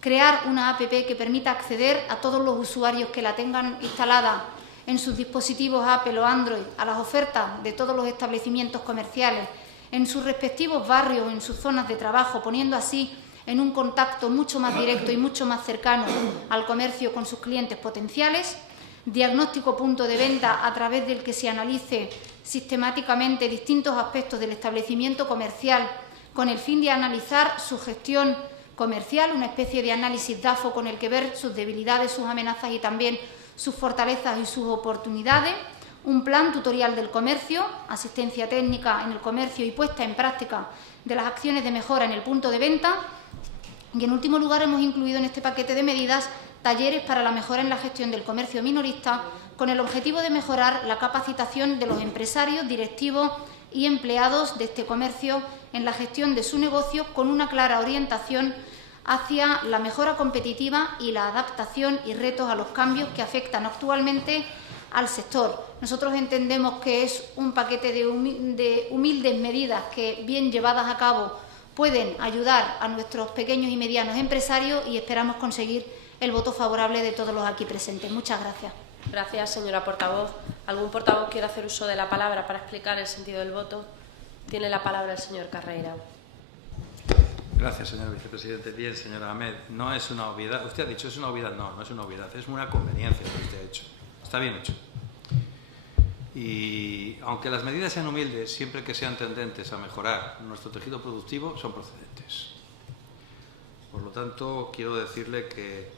Crear una app que permita acceder a todos los usuarios que la tengan instalada en sus dispositivos Apple o Android a las ofertas de todos los establecimientos comerciales en sus respectivos barrios o en sus zonas de trabajo, poniendo así en un contacto mucho más directo y mucho más cercano al comercio con sus clientes potenciales. Diagnóstico punto de venta a través del que se analice sistemáticamente distintos aspectos del establecimiento comercial con el fin de analizar su gestión comercial, una especie de análisis DAFO con el que ver sus debilidades, sus amenazas y también sus fortalezas y sus oportunidades. Un plan tutorial del comercio, asistencia técnica en el comercio y puesta en práctica de las acciones de mejora en el punto de venta. Y en último lugar hemos incluido en este paquete de medidas talleres para la mejora en la gestión del comercio minorista con el objetivo de mejorar la capacitación de los empresarios, directivos y empleados de este comercio en la gestión de su negocio con una clara orientación hacia la mejora competitiva y la adaptación y retos a los cambios que afectan actualmente al sector. Nosotros entendemos que es un paquete de humildes medidas que, bien llevadas a cabo, pueden ayudar a nuestros pequeños y medianos empresarios y esperamos conseguir el voto favorable de todos los aquí presentes. Muchas gracias. Gracias, señora portavoz. ¿Algún portavoz quiere hacer uso de la palabra para explicar el sentido del voto? Tiene la palabra el señor Carreira. Gracias, señor vicepresidente. Bien, señora Ahmed, no es una obviedad. Usted ha dicho, es una obviedad. No, no es una obviedad, es una conveniencia lo que usted ha hecho. Está bien hecho. Y aunque las medidas sean humildes, siempre que sean tendentes a mejorar nuestro tejido productivo, son procedentes. Por lo tanto, quiero decirle que,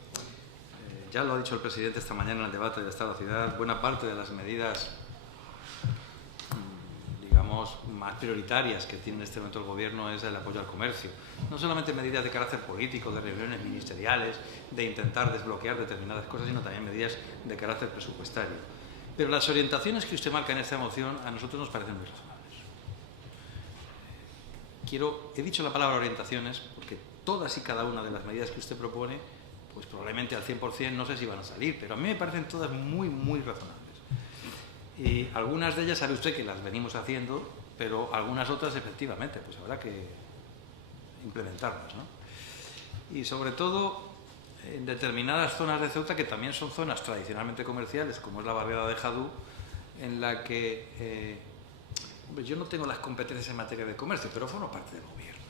ya lo ha dicho el presidente esta mañana en el debate del Estado de la Ciudad, buena parte de las medidas, digamos, más prioritarias que tiene en este momento el Gobierno es el apoyo al comercio. No solamente medidas de carácter político, de reuniones ministeriales, de intentar desbloquear determinadas cosas, sino también medidas de carácter presupuestario. Pero las orientaciones que usted marca en esta moción a nosotros nos parecen muy razonables. He dicho la palabra orientaciones porque todas y cada una de las medidas que usted propone, pues probablemente al 100% no sé si van a salir, pero a mí me parecen todas muy, muy razonables. Y algunas de ellas sabe usted que las venimos haciendo, pero algunas otras efectivamente, pues habrá que implementarlas, ¿no? Y sobre todo en determinadas zonas de Ceuta, que también son zonas tradicionalmente comerciales, como es la barriada de Jadú, en la que yo no tengo las competencias en materia de comercio, pero formo parte del Gobierno,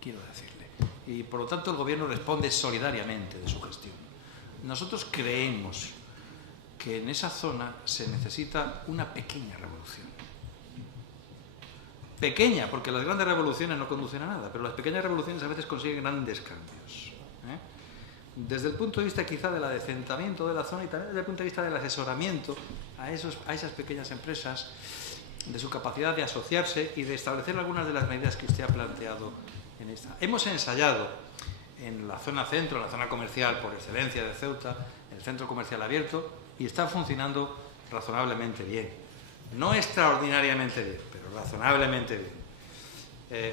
quiero decirle. Y por lo tanto el Gobierno responde solidariamente de su gestión. Nosotros creemos que en esa zona se necesita una pequeña revolución. Pequeña, porque las grandes revoluciones no conducen a nada, pero las pequeñas revoluciones a veces consiguen grandes cambios. Desde el punto de vista quizá del adecentamiento de la zona y también desde el punto de vista del asesoramiento a esas pequeñas empresas, de su capacidad de asociarse y de establecer algunas de las medidas que usted ha planteado en esta. Hemos ensayado en la zona centro, en la zona comercial por excelencia de Ceuta, el centro comercial abierto, y está funcionando razonablemente bien. No extraordinariamente bien, pero razonablemente bien.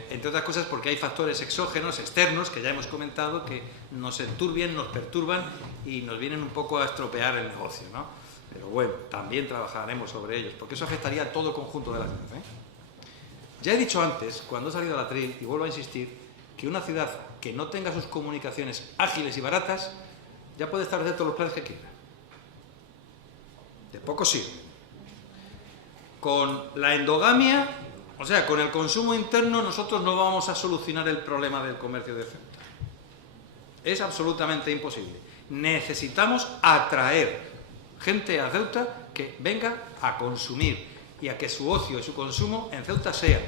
Entre otras cosas porque hay factores exógenos, externos, que ya hemos comentado, que nos enturbian, nos perturban y nos vienen un poco a estropear el negocio, ¿no? Pero bueno, también trabajaremos sobre ellos, porque eso afectaría a todo el conjunto de la ciudad, Ya he dicho antes, cuando he salido al atril, y vuelvo a insistir, que una ciudad que no tenga sus comunicaciones ágiles y baratas, ya puede establecer todos los planes que quiera. De poco sirve. Con la endogamia, o sea, con el consumo interno, nosotros no vamos a solucionar el problema del comercio de Ceuta. Es absolutamente imposible. Necesitamos atraer gente a Ceuta que venga a consumir y a que su ocio y su consumo en Ceuta sea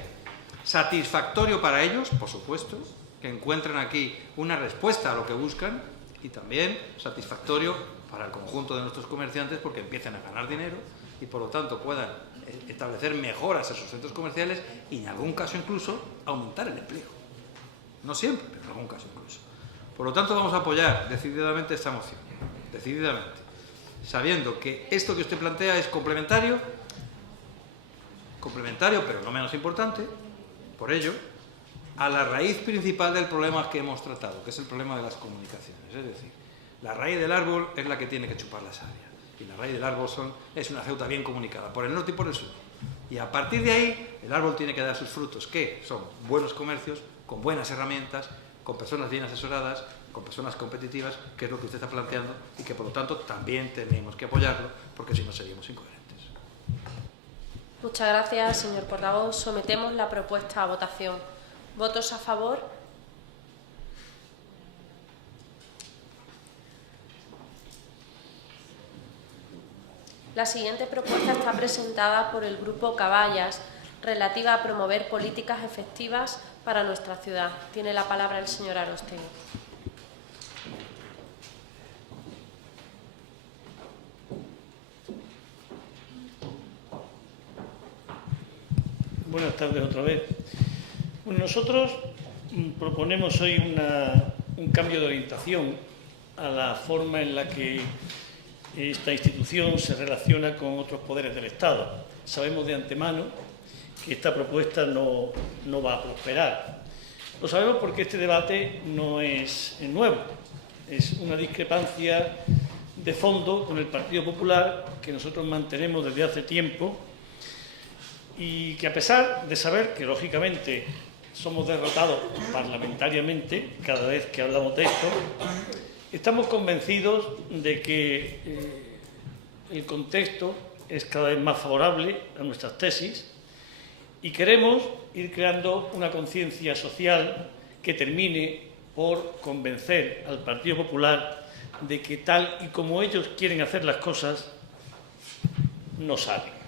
satisfactorio para ellos, por supuesto, que encuentren aquí una respuesta a lo que buscan y también satisfactorio para el conjunto de nuestros comerciantes porque empiecen a ganar dinero y por lo tanto puedan establecer mejoras en sus centros comerciales y en algún caso incluso aumentar el empleo. No siempre, pero en algún caso incluso. Por lo tanto vamos a apoyar decididamente esta moción, decididamente, sabiendo que esto que usted plantea es complementario, pero no menos importante, por ello, a la raíz principal del problema que hemos tratado, que es el problema de las comunicaciones. Es decir, la raíz del árbol es la que tiene que chupar la savia. Y la raíz del árbol es una Ceuta bien comunicada, por el norte y por el sur. Y a partir de ahí, el árbol tiene que dar sus frutos, que son buenos comercios, con buenas herramientas, con personas bien asesoradas, con personas competitivas, que es lo que usted está planteando, y que por lo tanto también tenemos que apoyarlo, porque si no seríamos incoherentes. Muchas gracias, señor portavoz. Sometemos la propuesta a votación. ¿Votos a favor? La siguiente propuesta está presentada por el Grupo Caballas, relativa a promover políticas efectivas para nuestra ciudad. Tiene la palabra el señor Arostegui. Buenas tardes otra vez. Bueno, nosotros proponemos hoy un cambio de orientación a la forma en la que esta institución se relaciona con otros poderes del Estado. Sabemos de antemano que esta propuesta no va a prosperar. Lo sabemos porque este debate no es nuevo. Es una discrepancia de fondo con el Partido Popular que nosotros mantenemos desde hace tiempo y que, a pesar de saber que, lógicamente, somos derrotados parlamentariamente cada vez que hablamos de esto, estamos convencidos de que el contexto es cada vez más favorable a nuestras tesis y queremos ir creando una conciencia social que termine por convencer al Partido Popular de que tal y como ellos quieren hacer las cosas, no salen.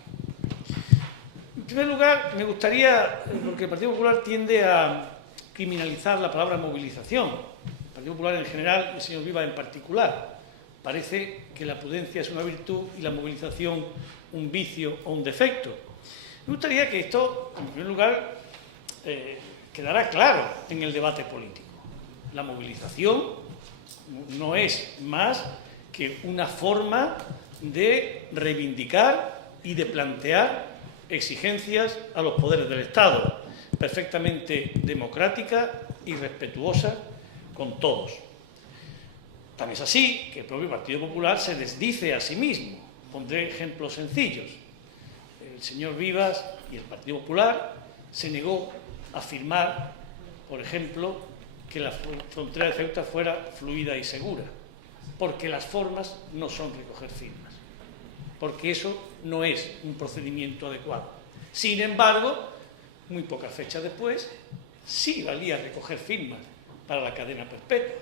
En primer lugar, me gustaría, porque el Partido Popular tiende a criminalizar la palabra movilización, el Partido Popular en general, el señor Vivas en particular. Parece que la prudencia es una virtud y la movilización un vicio o un defecto. Me gustaría que esto, en primer lugar, quedara claro en el debate político. La movilización no es más que una forma de reivindicar y de plantear exigencias a los poderes del Estado, perfectamente democrática y respetuosa con todos. Tan es así que el propio Partido Popular se desdice a sí mismo. Pondré ejemplos sencillos. El señor Vivas y el Partido Popular se negó a firmar, por ejemplo, que la frontera de Ceuta fuera fluida y segura, porque las formas no son recoger firmas, porque eso no es un procedimiento adecuado. Sin embargo, muy pocas fechas después, sí valía recoger firmas para la cadena perpetua.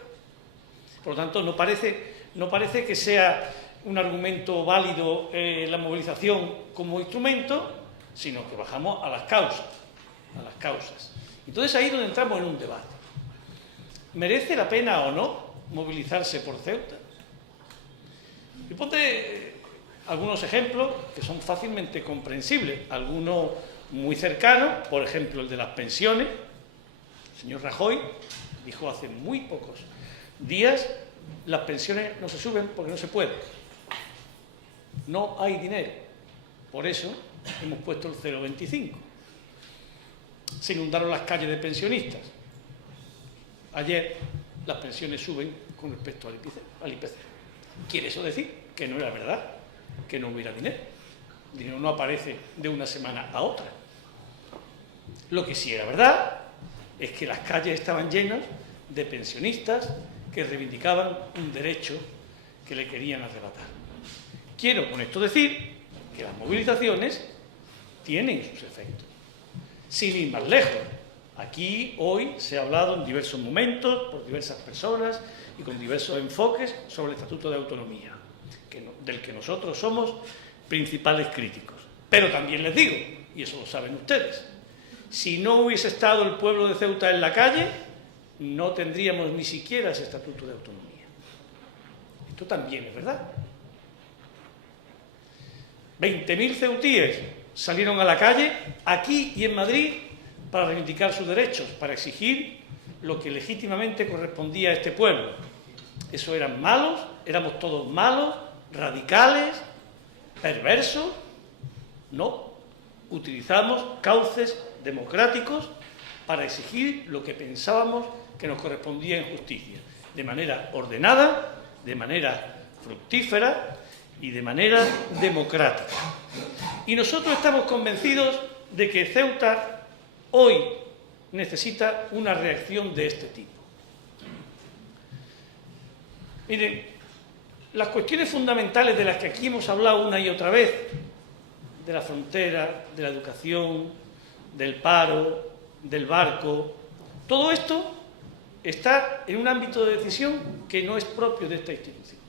Por lo tanto, no parece que sea un argumento válido la movilización como instrumento, sino que bajamos a las causas. Entonces ahí es donde entramos en un debate. ¿Merece la pena o no movilizarse por Ceuta? Y pondré algunos ejemplos que son fácilmente comprensibles, algunos muy cercanos, por ejemplo el de las pensiones. El señor Rajoy dijo hace muy pocos días: las pensiones no se suben porque no se puede. No hay dinero. Por eso hemos puesto el 0,25. Se inundaron las calles de pensionistas. Ayer las pensiones suben con respecto al IPC. ¿Quiere eso decir que no era verdad? Que no hubiera dinero. El dinero no aparece de una semana a otra. Lo que sí era verdad es que las calles estaban llenas de pensionistas que reivindicaban un derecho que le querían arrebatar. Quiero con esto decir que las movilizaciones tienen sus efectos. Sin ir más lejos, aquí hoy se ha hablado en diversos momentos, por diversas personas y con diversos enfoques sobre el Estatuto de Autonomía, del que nosotros somos principales críticos. Pero también les digo, y eso lo saben ustedes, si no hubiese estado el pueblo de Ceuta en la calle, no tendríamos ni siquiera ese Estatuto de Autonomía. Esto también es verdad. 20.000 ceutíes salieron a la calle, aquí y en Madrid, para reivindicar sus derechos, para exigir lo que legítimamente correspondía a este pueblo. ¿Eso eran malos? ¿Éramos todos malos? ¿Radicales? ¿Perversos? No. Utilizamos cauces democráticos para exigir lo que pensábamos que nos correspondía en justicia, de manera ordenada, de manera fructífera y de manera democrática. Y nosotros estamos convencidos de que Ceuta hoy necesita una reacción de este tipo. Miren, las cuestiones fundamentales de las que aquí hemos hablado una y otra vez, de la frontera, de la educación, del paro, del barco, todo esto está en un ámbito de decisión que no es propio de esta institución.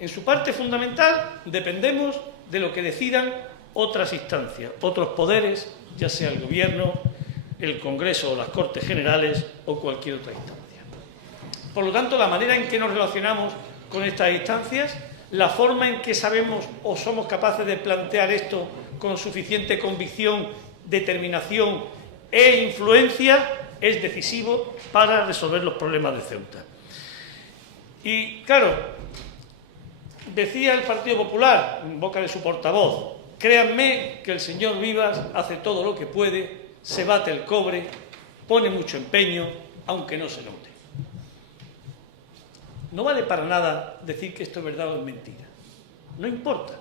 En su parte fundamental dependemos de lo que decidan otras instancias, otros poderes, ya sea el Gobierno, el Congreso o las Cortes Generales o cualquier otra instancia. Por lo tanto, la manera en que nos relacionamos con estas instancias, la forma en que sabemos o somos capaces de plantear esto con suficiente convicción, determinación e influencia es decisivo para resolver los problemas de Ceuta. Y claro, decía el Partido Popular, en boca de su portavoz, créanme que el señor Vivas hace todo lo que puede, se bate el cobre, pone mucho empeño, aunque no se note. No vale para nada decir que esto es verdad o es mentira. No importa.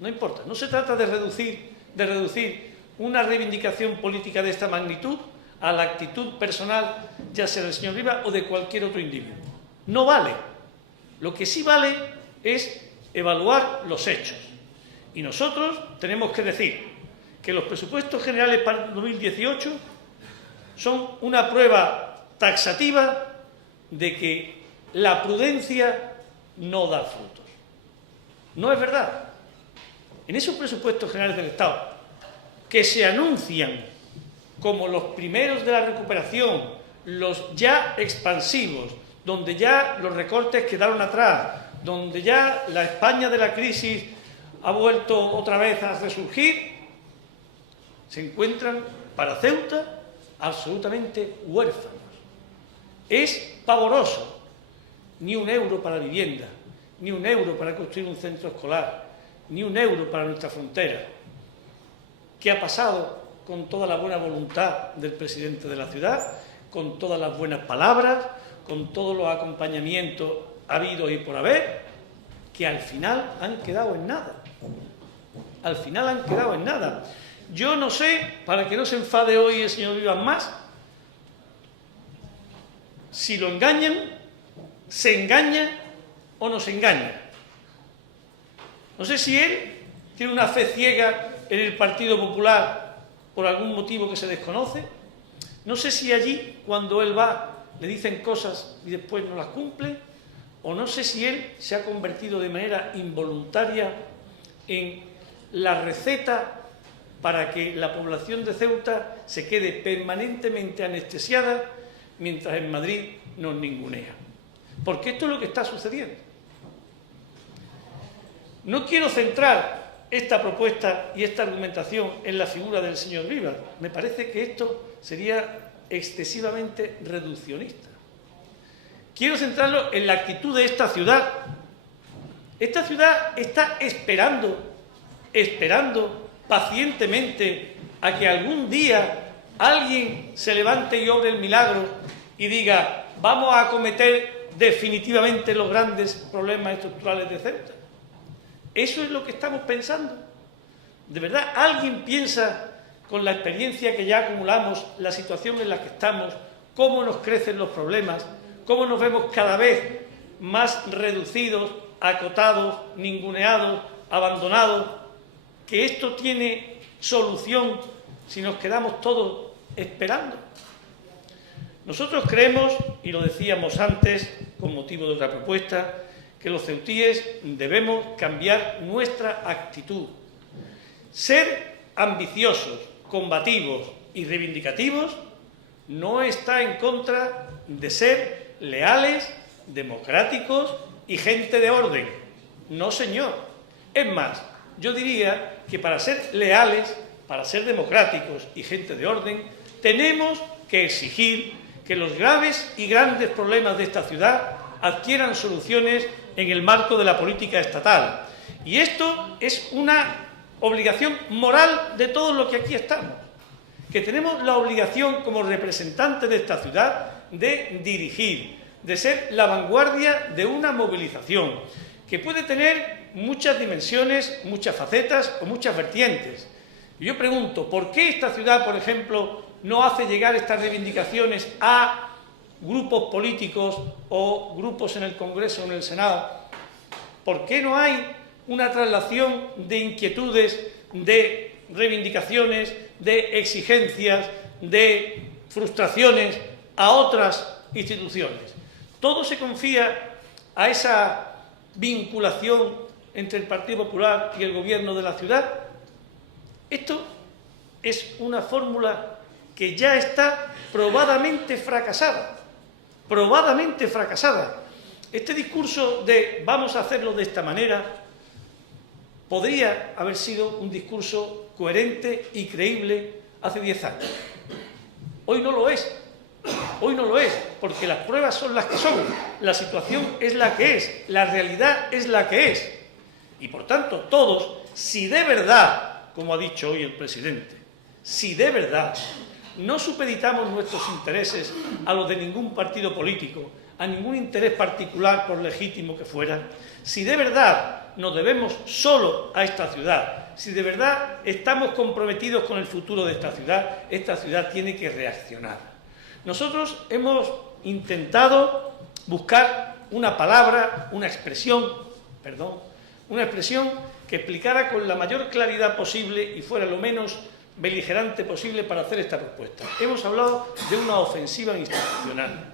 No importa. No se trata de reducir una reivindicación política de esta magnitud a la actitud personal, ya sea del señor Vivas o de cualquier otro individuo. No vale. Lo que sí vale es evaluar los hechos. Y nosotros tenemos que decir que los presupuestos generales para el 2018 son una prueba taxativa de que la prudencia no da frutos. No es verdad. en esos presupuestos generales del Estado, que se anuncian como los primeros de la recuperación, los ya expansivos, donde ya los recortes quedaron atrás, donde ya la España de la crisis ha vuelto otra vez a resurgir, se encuentran para Ceuta absolutamente huérfanos. Es pavoroso. Ni un euro para vivienda, ni un euro para construir un centro escolar, ni un euro para nuestra frontera. ¿Qué ha pasado con toda la buena voluntad del presidente de la ciudad, con todas las buenas palabras, con todos los acompañamientos habidos y por haber, que al final han quedado en nada? Al final han quedado en nada. Yo no sé, para que no se enfade hoy el señor Vivas más, si lo engañan, se engaña o nos engaña. No sé si él tiene una fe ciega en el Partido Popular por algún motivo que se desconoce. No sé si allí, cuando él va, le dicen cosas y después no las cumple. O no sé si él se ha convertido de manera involuntaria en la receta para que la población de Ceuta se quede permanentemente anestesiada mientras en Madrid nos ningunea. Porque esto es lo que está sucediendo. No quiero centrar esta propuesta y esta argumentación en la figura del señor Vivas. Me parece que esto sería excesivamente reduccionista. Quiero centrarlo en la actitud de esta ciudad. Esta ciudad está esperando pacientemente a que algún día alguien se levante y obre el milagro y diga: vamos a acometer definitivamente los grandes problemas estructurales de Ceuta. ¿Eso es lo que estamos pensando? ¿De verdad alguien piensa, con la experiencia que ya acumulamos, la situación en la que estamos, cómo nos crecen los problemas, cómo nos vemos cada vez más reducidos, acotados, ninguneados, abandonados, que esto tiene solución si nos quedamos todos esperando? Nosotros creemos, y lo decíamos antes con motivo de otra propuesta, que los ceutíes debemos cambiar nuestra actitud. Ser ambiciosos, combativos y reivindicativos no está en contra de ser leales, democráticos y gente de orden. No, señor. Es más, yo diría que para ser leales, para ser democráticos y gente de orden, tenemos que exigir que los graves y grandes problemas de esta ciudad adquieran soluciones en el marco de la política estatal. Y esto es una obligación moral de todos los que aquí estamos, que tenemos la obligación como representantes de esta ciudad de dirigir, de ser la vanguardia de una movilización que puede tener muchas dimensiones, muchas facetas o muchas vertientes. Y yo pregunto, ¿por qué esta ciudad, por ejemplo, no hace llegar estas reivindicaciones a grupos políticos o grupos en el Congreso o en el Senado? ¿Por qué no hay una traslación de inquietudes, de reivindicaciones, de exigencias, de frustraciones a otras instituciones? Todo se confía a esa vinculación entre el Partido Popular y el Gobierno de la ciudad. Esto es una fórmula que ya está probadamente fracasada. Probadamente fracasada. Este discurso de vamos a hacerlo de esta manera podría haber sido un discurso coherente y creíble hace 10 años. Hoy no lo es. Hoy no lo es, porque las pruebas son las que son, la situación es la que es, la realidad es la que es. Y por tanto, todos, si de verdad, como ha dicho hoy el presidente, si de verdad no supeditamos nuestros intereses a los de ningún partido político, a ningún interés particular, por legítimo que fuera, si de verdad nos debemos solo a esta ciudad, si de verdad estamos comprometidos con el futuro de esta ciudad tiene que reaccionar. Nosotros hemos intentado buscar una palabra, una expresión que explicara con la mayor claridad posible y fuera lo menos beligerante posible para hacer esta propuesta. Hemos hablado de una ofensiva institucional.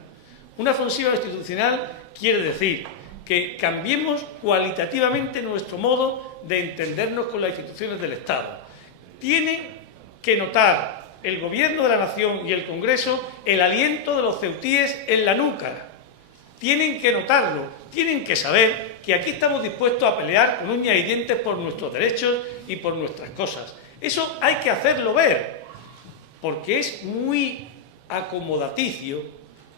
Una ofensiva institucional quiere decir que cambiemos cualitativamente nuestro modo de entendernos con las instituciones del Estado. Tienen que notar el Gobierno de la Nación y el Congreso el aliento de los ceutíes en la nuca. Tienen que notarlo, tienen que saber que aquí estamos dispuestos a pelear con uñas y dientes por nuestros derechos y por nuestras cosas. Eso hay que hacerlo ver, porque es muy acomodaticio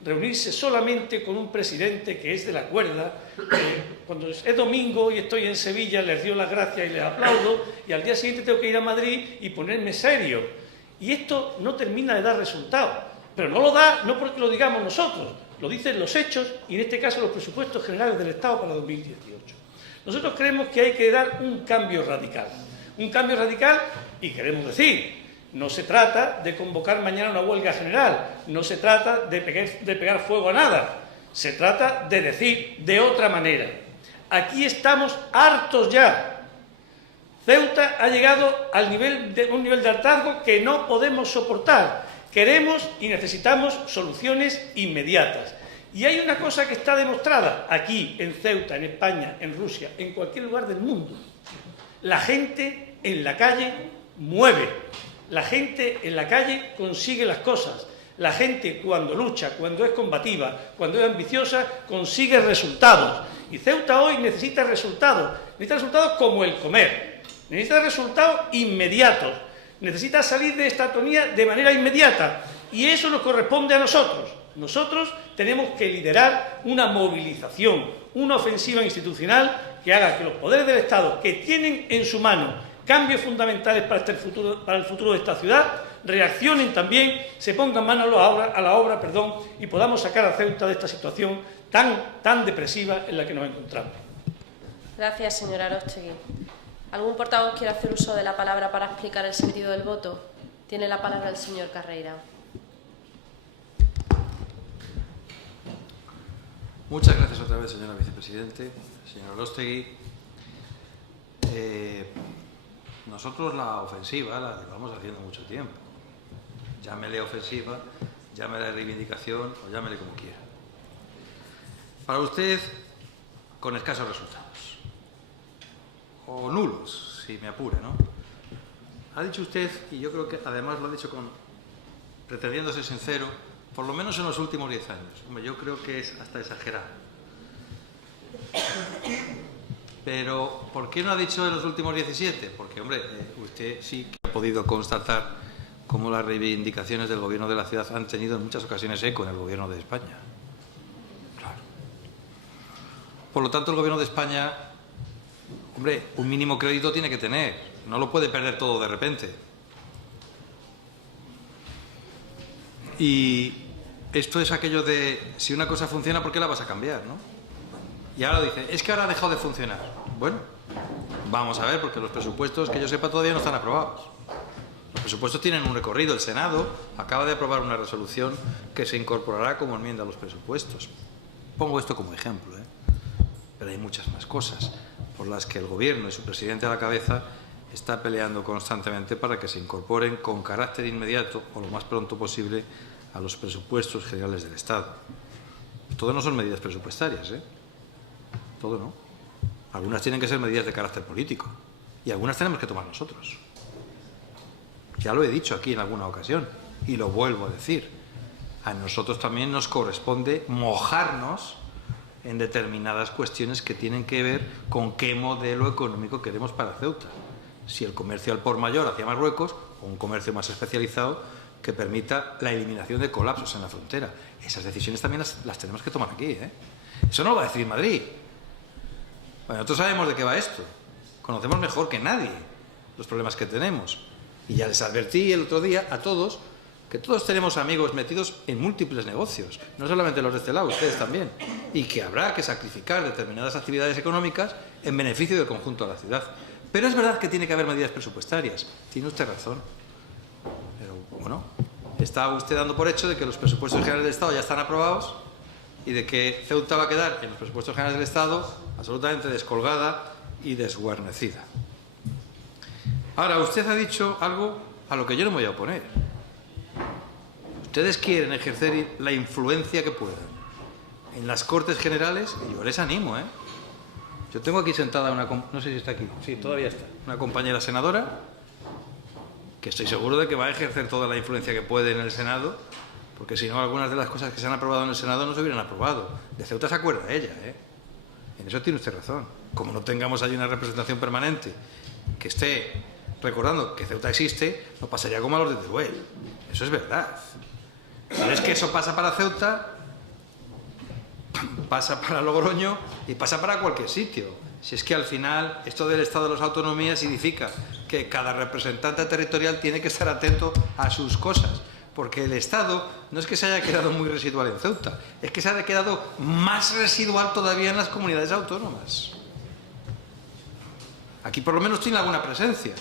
reunirse solamente con un presidente que es de la cuerda. Cuando es domingo y estoy en Sevilla les doy las gracias y les aplaudo, y al día siguiente tengo que ir a Madrid y ponerme serio. Y esto no termina de dar resultados, pero no lo da no porque lo digamos nosotros, lo dicen los hechos y en este caso los presupuestos generales del Estado para 2018. Nosotros creemos que hay que dar un cambio radical y queremos decir, no se trata de convocar mañana una huelga general, no se trata de pegar fuego a nada, se trata de decir de otra manera. Aquí estamos hartos ya. Ceuta ha llegado a un nivel de hartazgo que no podemos soportar. Queremos y necesitamos soluciones inmediatas. Y hay una cosa que está demostrada aquí, en Ceuta, en España, en Rusia, en cualquier lugar del mundo. La gente en la calle mueve. La gente en la calle consigue las cosas. La gente cuando lucha, cuando es combativa, cuando es ambiciosa, consigue resultados. Y Ceuta hoy necesita resultados como el comer. Necesita resultados inmediatos. Necesita salir de esta atonía de manera inmediata. Y eso nos corresponde a nosotros. Nosotros tenemos que liderar una movilización, una ofensiva institucional que haga que los poderes del Estado, que tienen en su mano cambios fundamentales para el futuro de esta ciudad, reaccionen también, se pongan manos a la obra, y podamos sacar a Ceuta de esta situación tan depresiva en la que nos encontramos. Gracias, señora Aróstegui. ¿Algún portavoz quiere hacer uso de la palabra para explicar el sentido del voto? Tiene la palabra el señor Carreira. Muchas gracias otra vez, señora vicepresidente, señor Aróstegui. Nosotros la ofensiva la llevamos haciendo mucho tiempo. Llámele ofensiva, llámele reivindicación o llámele como quiera. Para usted, con escasos resultados. O nulos, si me apura, ¿no? Ha dicho usted, y yo creo que además lo ha dicho pretendiéndose sincero, por lo menos en los últimos 10 años. Hombre, yo creo que es hasta exagerado. Pero, ¿por qué no ha dicho en los últimos 17? Porque, hombre, usted sí que ha podido constatar cómo las reivindicaciones del Gobierno de la ciudad han tenido en muchas ocasiones eco en el Gobierno de España. Claro. Por lo tanto, el Gobierno de España, hombre, un mínimo crédito tiene que tener. No lo puede perder todo de repente. Y esto es aquello de, si una cosa funciona, ¿por qué la vas a cambiar, no? Y ahora dice, es que ahora ha dejado de funcionar. Bueno, vamos a ver, porque los presupuestos, que yo sepa, todavía no están aprobados. Los presupuestos tienen un recorrido. El Senado acaba de aprobar una resolución que se incorporará como enmienda a los presupuestos. Pongo esto como ejemplo, pero hay muchas más cosas por las que el Gobierno y su presidente a la cabeza está peleando constantemente para que se incorporen con carácter inmediato o lo más pronto posible a los presupuestos generales del Estado. Todo no son medidas presupuestarias, Todo no. Algunas tienen que ser medidas de carácter político y algunas tenemos que tomar nosotros. Ya lo he dicho aquí en alguna ocasión y lo vuelvo a decir. A nosotros también nos corresponde mojarnos en determinadas cuestiones que tienen que ver con qué modelo económico queremos para Ceuta. Si el comercio al por mayor hacia Marruecos o un comercio más especializado que permita la eliminación de colapsos en la frontera. Esas decisiones también las tenemos que tomar aquí, Eso no lo va a decidir Madrid. Bueno, nosotros sabemos de qué va esto. Conocemos mejor que nadie los problemas que tenemos. Y ya les advertí el otro día a todos que todos tenemos amigos metidos en múltiples negocios, no solamente los de este lado, ustedes también, y que habrá que sacrificar determinadas actividades económicas en beneficio del conjunto de la ciudad. Pero es verdad que tiene que haber medidas presupuestarias. Tiene usted razón. Pero, bueno, está usted dando por hecho de que los presupuestos generales del Estado ya están aprobados y de que Ceuta va a quedar en los presupuestos generales del Estado absolutamente descolgada y desguarnecida. Ahora, usted ha dicho algo a lo que yo no me voy a oponer. Ustedes quieren ejercer la influencia que puedan en las Cortes Generales y yo les animo, Yo tengo aquí sentada no sé si está aquí, sí, todavía está, una compañera senadora que estoy seguro de que va a ejercer toda la influencia que puede en el Senado, porque si no, algunas de las cosas que se han aprobado en el Senado no se hubieran aprobado. De Ceuta se acuerda ella, ¿eh? En eso tiene usted razón. Como no tengamos ahí una representación permanente que esté recordando que Ceuta existe, no pasaría como a los de Teruel. Eso es verdad. Pero es que eso pasa para Ceuta, pasa para Logroño y pasa para cualquier sitio. Si es que al final esto del Estado de las Autonomías significa que cada representante territorial tiene que estar atento a sus cosas, porque el Estado no es que se haya quedado muy residual en Ceuta, es que se ha quedado más residual todavía en las comunidades autónomas. Aquí por lo menos tiene alguna presencia.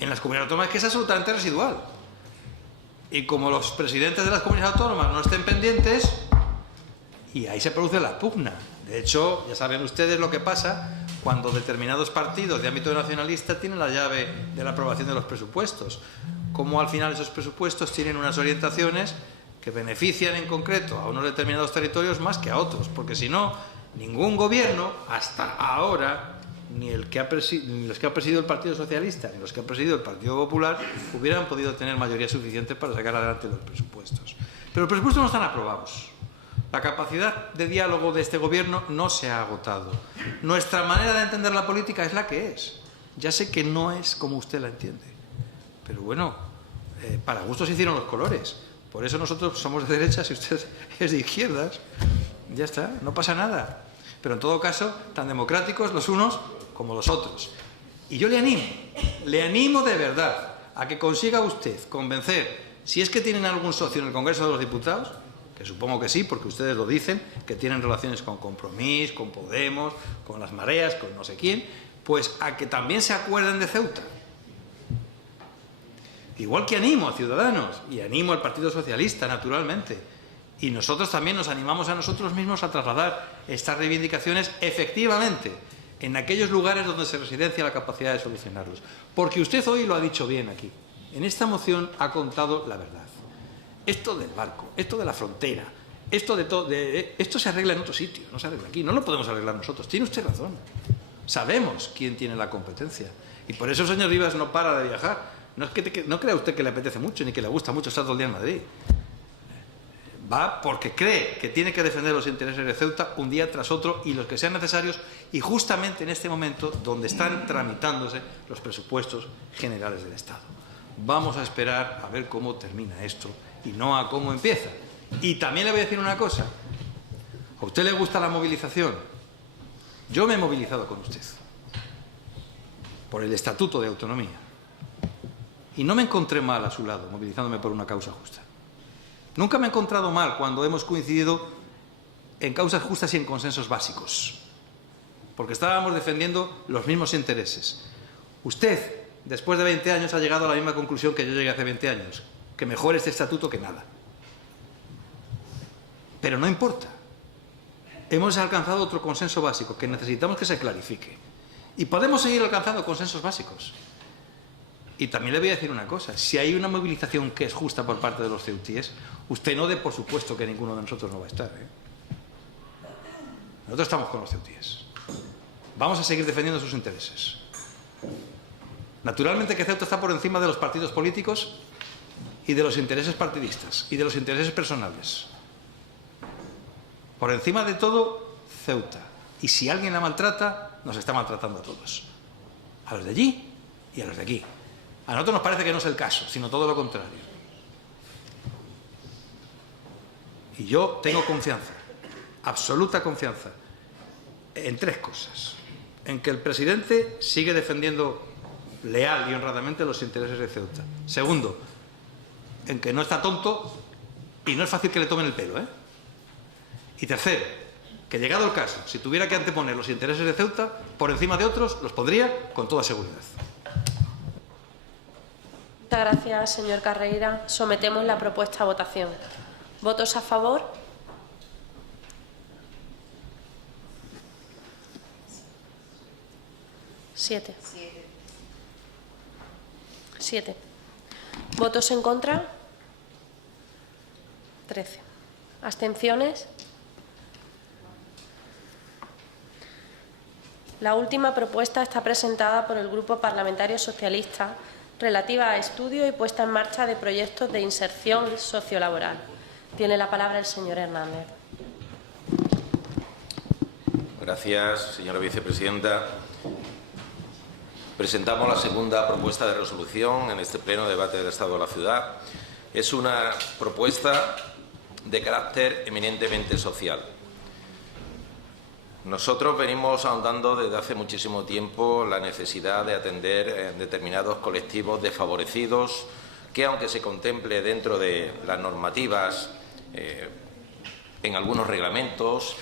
En las comunidades autónomas es que es absolutamente residual. Y como los presidentes de las comunidades autónomas no estén pendientes, y ahí se produce la pugna. De hecho, ya saben ustedes lo que pasa cuando determinados partidos de ámbito nacionalista tienen la llave de la aprobación de los presupuestos. Cómo al final esos presupuestos tienen unas orientaciones que benefician en concreto a unos determinados territorios más que a otros, porque si no, ningún gobierno hasta ahora, ni los que ha presidido el Partido Socialista ni los que ha presidido el Partido Popular, hubieran podido tener mayoría suficiente para sacar adelante los presupuestos. Pero los presupuestos no están aprobados. La capacidad de diálogo de este gobierno no se ha agotado. Nuestra manera de entender la política es la que es. Ya sé que no es como usted la entiende, pero bueno, para gustos se hicieron los colores. Por eso nosotros somos de derechas y usted es de izquierdas. Ya está, no pasa nada. Pero en todo caso, tan democráticos los unos como los otros. Y yo le animo de verdad a que consiga usted convencer, si es que tienen algún socio en el Congreso de los Diputados, que supongo que sí, porque ustedes lo dicen, que tienen relaciones con Compromís, con Podemos, con las Mareas, con no sé quién, pues a que también se acuerden de Ceuta. Igual que animo a Ciudadanos y animo al Partido Socialista, naturalmente. Y nosotros también nos animamos a nosotros mismos a trasladar estas reivindicaciones efectivamente en aquellos lugares donde se residencia la capacidad de solucionarlos. Porque usted hoy lo ha dicho bien aquí. En esta moción ha contado la verdad. Esto del barco, esto de la frontera, esto de todo, esto se arregla en otro sitio, no se arregla aquí, no lo podemos arreglar nosotros. Tiene usted razón. Sabemos quién tiene la competencia. Y por eso el señor Rivas no para de viajar. No crea usted que le apetece mucho ni que le gusta mucho estar todo el día en Madrid. Va porque cree que tiene que defender los intereses de Ceuta un día tras otro y los que sean necesarios, y justamente en este momento donde están tramitándose los presupuestos generales del Estado. Vamos a esperar a ver cómo termina esto y no a cómo empieza. Y también le voy a decir una cosa. ¿A usted le gusta la movilización? Yo me he movilizado con usted por el Estatuto de Autonomía y no me encontré mal a su lado movilizándome por una causa justa. Nunca me he encontrado mal cuando hemos coincidido en causas justas y en consensos básicos, porque estábamos defendiendo los mismos intereses. Usted, después de 20 años, ha llegado a la misma conclusión que yo llegué hace 20 años, que mejor este estatuto que nada. Pero no importa. Hemos alcanzado otro consenso básico que necesitamos que se clarifique. Y podemos seguir alcanzando consensos básicos. Y también le voy a decir una cosa. Si hay una movilización que es justa por parte de los ceutíes, usted no dé por supuesto que ninguno de nosotros no va a estar, ¿eh? Nosotros estamos con los ceutíes. Vamos a seguir defendiendo sus intereses. Naturalmente que Ceuta está por encima de los partidos políticos y de los intereses partidistas y de los intereses personales. Por encima de todo, Ceuta. Y si alguien la maltrata, nos está maltratando a todos. A los de allí y a los de aquí. A nosotros nos parece que no es el caso, sino todo lo contrario. Y yo tengo confianza, absoluta confianza, en tres cosas. En que el presidente sigue defendiendo leal y honradamente los intereses de Ceuta. Segundo, en que no está tonto y no es fácil que le tomen el pelo, ¿eh? Y tercero, que llegado el caso, si tuviera que anteponer los intereses de Ceuta por encima de otros, los pondría con toda seguridad. Muchas gracias, señor Carreira. Sometemos la propuesta a votación. ¿Votos a favor? Siete. ¿Votos en contra? 13. ¿Abstenciones? La última propuesta está presentada por el Grupo Parlamentario Socialista, relativa a estudio y puesta en marcha de proyectos de inserción sociolaboral. Tiene la palabra el señor Hernández. Gracias, señora vicepresidenta. Presentamos la segunda propuesta de resolución en este pleno de debate del Estado de la Ciudad. Es una propuesta de carácter eminentemente social. Nosotros venimos ahondando desde hace muchísimo tiempo la necesidad de atender determinados colectivos desfavorecidos que, aunque se contemple dentro de las normativas, en algunos reglamentos,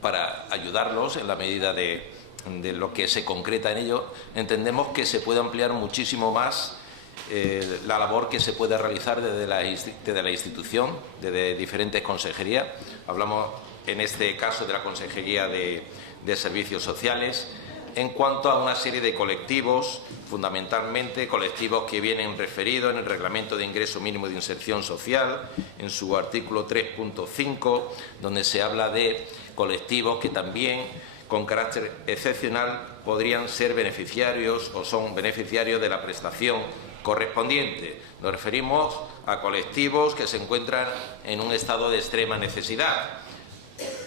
para ayudarlos en la medida de lo que se concreta en ello, entendemos que se puede ampliar muchísimo más la labor que se puede realizar desde la institución, desde diferentes consejerías. Hablamos en este caso de la Consejería de Servicios Sociales, en cuanto a una serie de colectivos, fundamentalmente colectivos que vienen referidos en el Reglamento de Ingreso Mínimo de Inserción Social, en su artículo 3.5, donde se habla de colectivos que también, con carácter excepcional, podrían ser beneficiarios o son beneficiarios de la prestación correspondiente. Nos referimos a colectivos que se encuentran en un estado de extrema necesidad.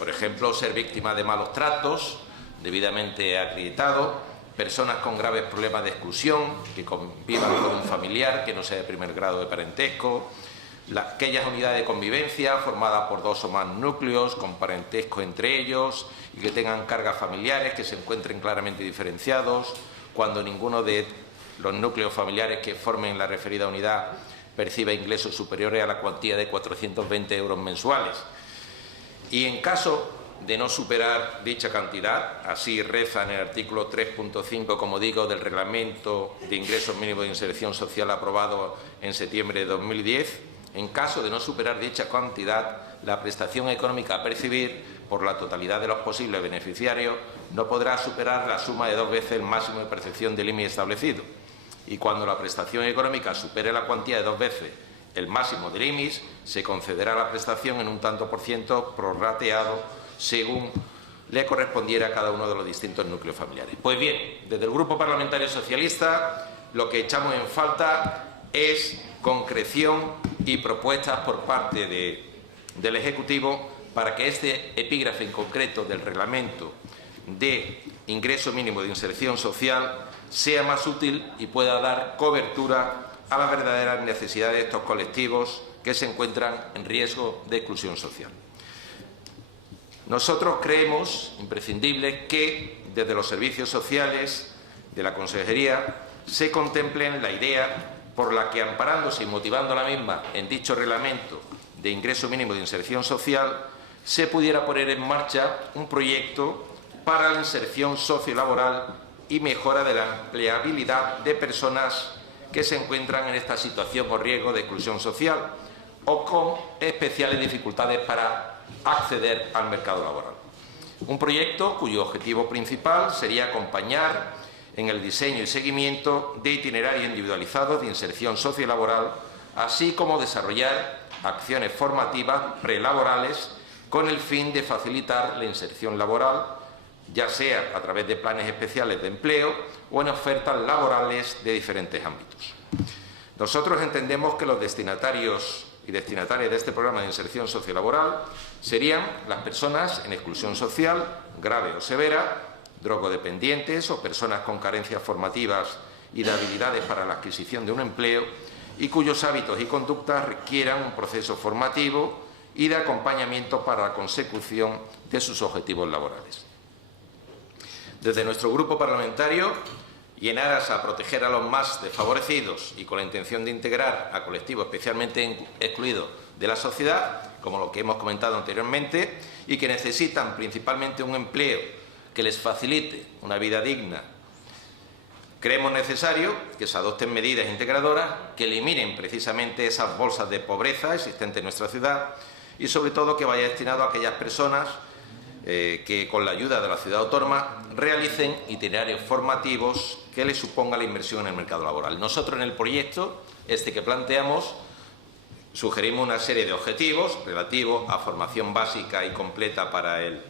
Por ejemplo, ser víctima de malos tratos, debidamente acreditado, personas con graves problemas de exclusión, que convivan con un familiar que no sea de primer grado de parentesco, aquellas unidades de convivencia formadas por 2 o más núcleos, con parentesco entre ellos, y que tengan cargas familiares que se encuentren claramente diferenciados, cuando ninguno de los núcleos familiares que formen la referida unidad perciba ingresos superiores a la cuantía de 420 euros mensuales. Y en caso de no superar dicha cantidad, así reza en el artículo 3.5, como digo, del Reglamento de Ingresos Mínimos de Inserción Social aprobado en septiembre de 2010, en caso de no superar dicha cantidad, la prestación económica a percibir por la totalidad de los posibles beneficiarios no podrá superar la suma de 2 veces el máximo de percepción del IMI establecido. Y cuando la prestación económica supere la cuantía de 2 veces el máximo del IMI, se concederá la prestación en un tanto por ciento prorrateado según le correspondiera a cada uno de los distintos núcleos familiares. Pues bien, desde el Grupo Parlamentario Socialista lo que echamos en falta es concreción y propuestas por parte del Ejecutivo para que este epígrafe en concreto del Reglamento de Ingreso Mínimo de Inserción Social sea más útil y pueda dar cobertura a las verdaderas necesidades de estos colectivos que se encuentran en riesgo de exclusión social. Nosotros creemos imprescindible que desde los servicios sociales de la Consejería se contemplen la idea por la que, amparándose y motivando la misma en dicho reglamento de ingreso mínimo de inserción social, se pudiera poner en marcha un proyecto para la inserción sociolaboral y mejora de la empleabilidad de personas que se encuentran en esta situación o riesgo de exclusión social o con especiales dificultades para acceder al mercado laboral. Un proyecto cuyo objetivo principal sería acompañar en el diseño y seguimiento de itinerarios individualizados de inserción sociolaboral, así como desarrollar acciones formativas prelaborales con el fin de facilitar la inserción laboral, ya sea a través de planes especiales de empleo o en ofertas laborales de diferentes ámbitos. Nosotros entendemos que los destinatarios y destinatarias de este programa de inserción sociolaboral serían las personas en exclusión social, grave o severa, drogodependientes o personas con carencias formativas y de habilidades para la adquisición de un empleo y cuyos hábitos y conductas requieran un proceso formativo y de acompañamiento para la consecución de sus objetivos laborales. Desde nuestro grupo parlamentario, y en aras a proteger a los más desfavorecidos y con la intención de integrar a colectivos especialmente excluidos de la sociedad, como lo que hemos comentado anteriormente, y que necesitan principalmente un empleo que les facilite una vida digna, creemos necesario que se adopten medidas integradoras que eliminen precisamente esas bolsas de pobreza existentes en nuestra ciudad y sobre todo que vaya destinado a aquellas personas que con la ayuda de la ciudad autónoma realicen itinerarios formativos que les suponga la inversión en el mercado laboral. Nosotros en el proyecto que planteamos sugerimos una serie de objetivos relativos a formación básica y completa para el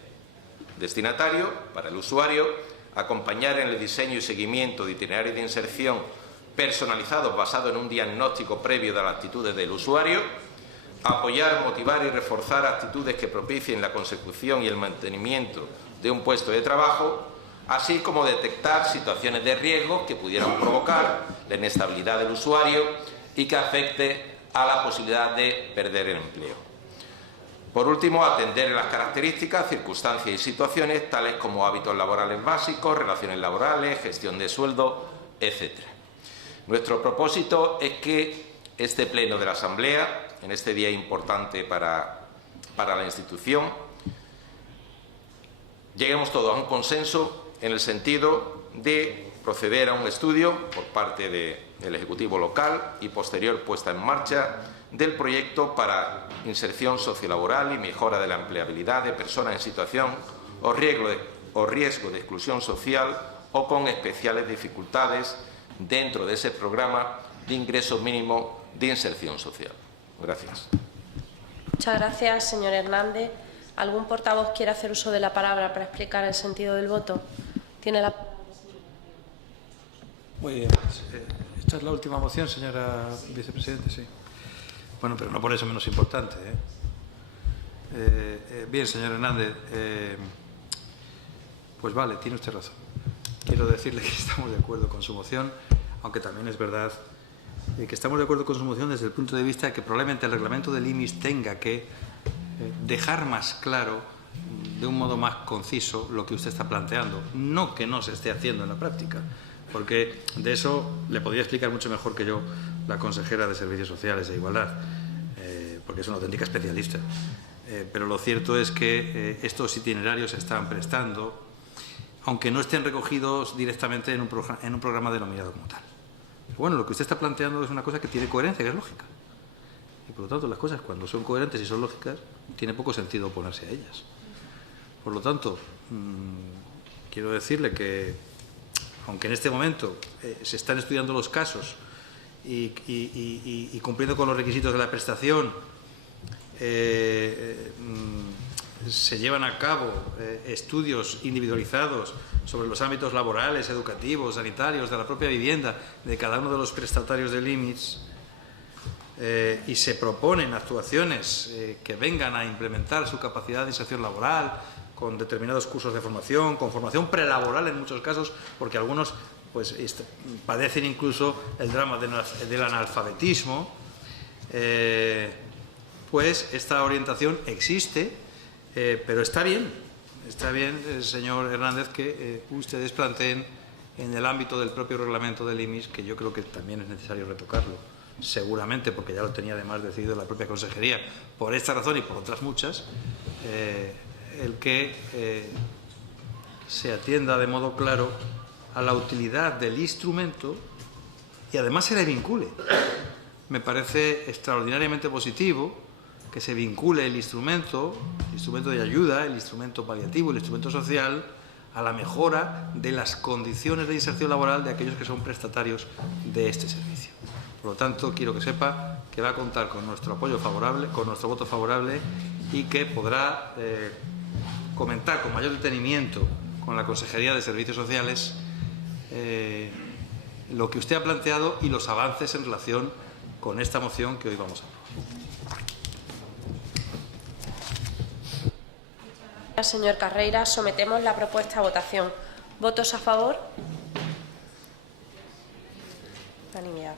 destinatario, para el usuario, acompañar en el diseño y seguimiento de itinerarios de inserción personalizados basados en un diagnóstico previo de las actitudes del usuario, apoyar, motivar y reforzar actitudes que propicien la consecución y el mantenimiento de un puesto de trabajo, así como detectar situaciones de riesgo que pudieran provocar la inestabilidad del usuario y que afecte a la posibilidad de perder el empleo. Por último, atender las características, circunstancias y situaciones tales como hábitos laborales básicos, relaciones laborales, gestión de sueldo, etc. Nuestro propósito es que este pleno de la Asamblea, en este día importante para la institución, lleguemos todos a un consenso en el sentido de proceder a un estudio por parte del Ejecutivo local y posterior puesta en marcha del proyecto para inserción sociolaboral y mejora de la empleabilidad de personas en situación o riesgo de exclusión social o con especiales dificultades dentro de ese programa de ingreso mínimo de inserción social. Gracias. Muchas gracias, señor Hernández. ¿Algún portavoz quiere hacer uso de la palabra para explicar el sentido del voto? Tiene la palabra. Muy bien. Esta es la última moción, señora vicepresidente, sí. Bueno, pero no por eso menos importante, bien, señor Hernández, pues vale, tiene usted razón. Quiero decirle que estamos de acuerdo con su moción, aunque también es verdad que estamos de acuerdo con su moción desde el punto de vista de que probablemente el reglamento del IMIS tenga que dejar más claro, de un modo más conciso, lo que usted está planteando. No que no se esté haciendo en la práctica, porque de eso le podría explicar mucho mejor que yo la consejera de Servicios Sociales e Igualdad, porque es una auténtica especialista. Pero lo cierto es que estos itinerarios se están prestando, aunque no estén recogidos directamente en un programa denominado como tal. Pero bueno, lo que usted está planteando es una cosa que tiene coherencia, que es lógica. Y por lo tanto, las cosas, cuando son coherentes y son lógicas, tiene poco sentido oponerse a ellas. Por lo tanto, quiero decirle que, aunque en este momento se están estudiando los casos y cumpliendo con los requisitos de la prestación, se llevan a cabo estudios individualizados sobre los ámbitos laborales, educativos, sanitarios, de la propia vivienda, de cada uno de los prestatarios del IMIS, y se proponen actuaciones que vengan a implementar su capacidad de inserción laboral con determinados cursos de formación, con formación prelaboral en muchos casos, porque algunos pues padecen incluso el drama del analfabetismo, pues esta orientación existe, pero está bien, señor Hernández, que ustedes planteen en el ámbito del propio reglamento del IMIS, que yo creo que también es necesario retocarlo, seguramente, porque ya lo tenía además decidido la propia consejería, por esta razón y por otras muchas, el que se atienda de modo claro a la utilidad del instrumento y además se le vincule. Me parece extraordinariamente positivo que se vincule el instrumento de ayuda, el instrumento paliativo, el instrumento social, a la mejora de las condiciones de inserción laboral de aquellos que son prestatarios de este servicio. Por lo tanto, quiero que sepa que va a contar con nuestro apoyo favorable, con nuestro voto favorable, y que podrá comentar con mayor detenimiento con la Consejería de Servicios Sociales lo que usted ha planteado y los avances en relación con esta moción que hoy vamos a aprobar. Señor Carreira, sometemos la propuesta a votación. ¿Votos a favor? Unanimidad.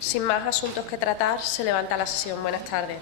Sin más asuntos que tratar, se levanta la sesión. Buenas tardes.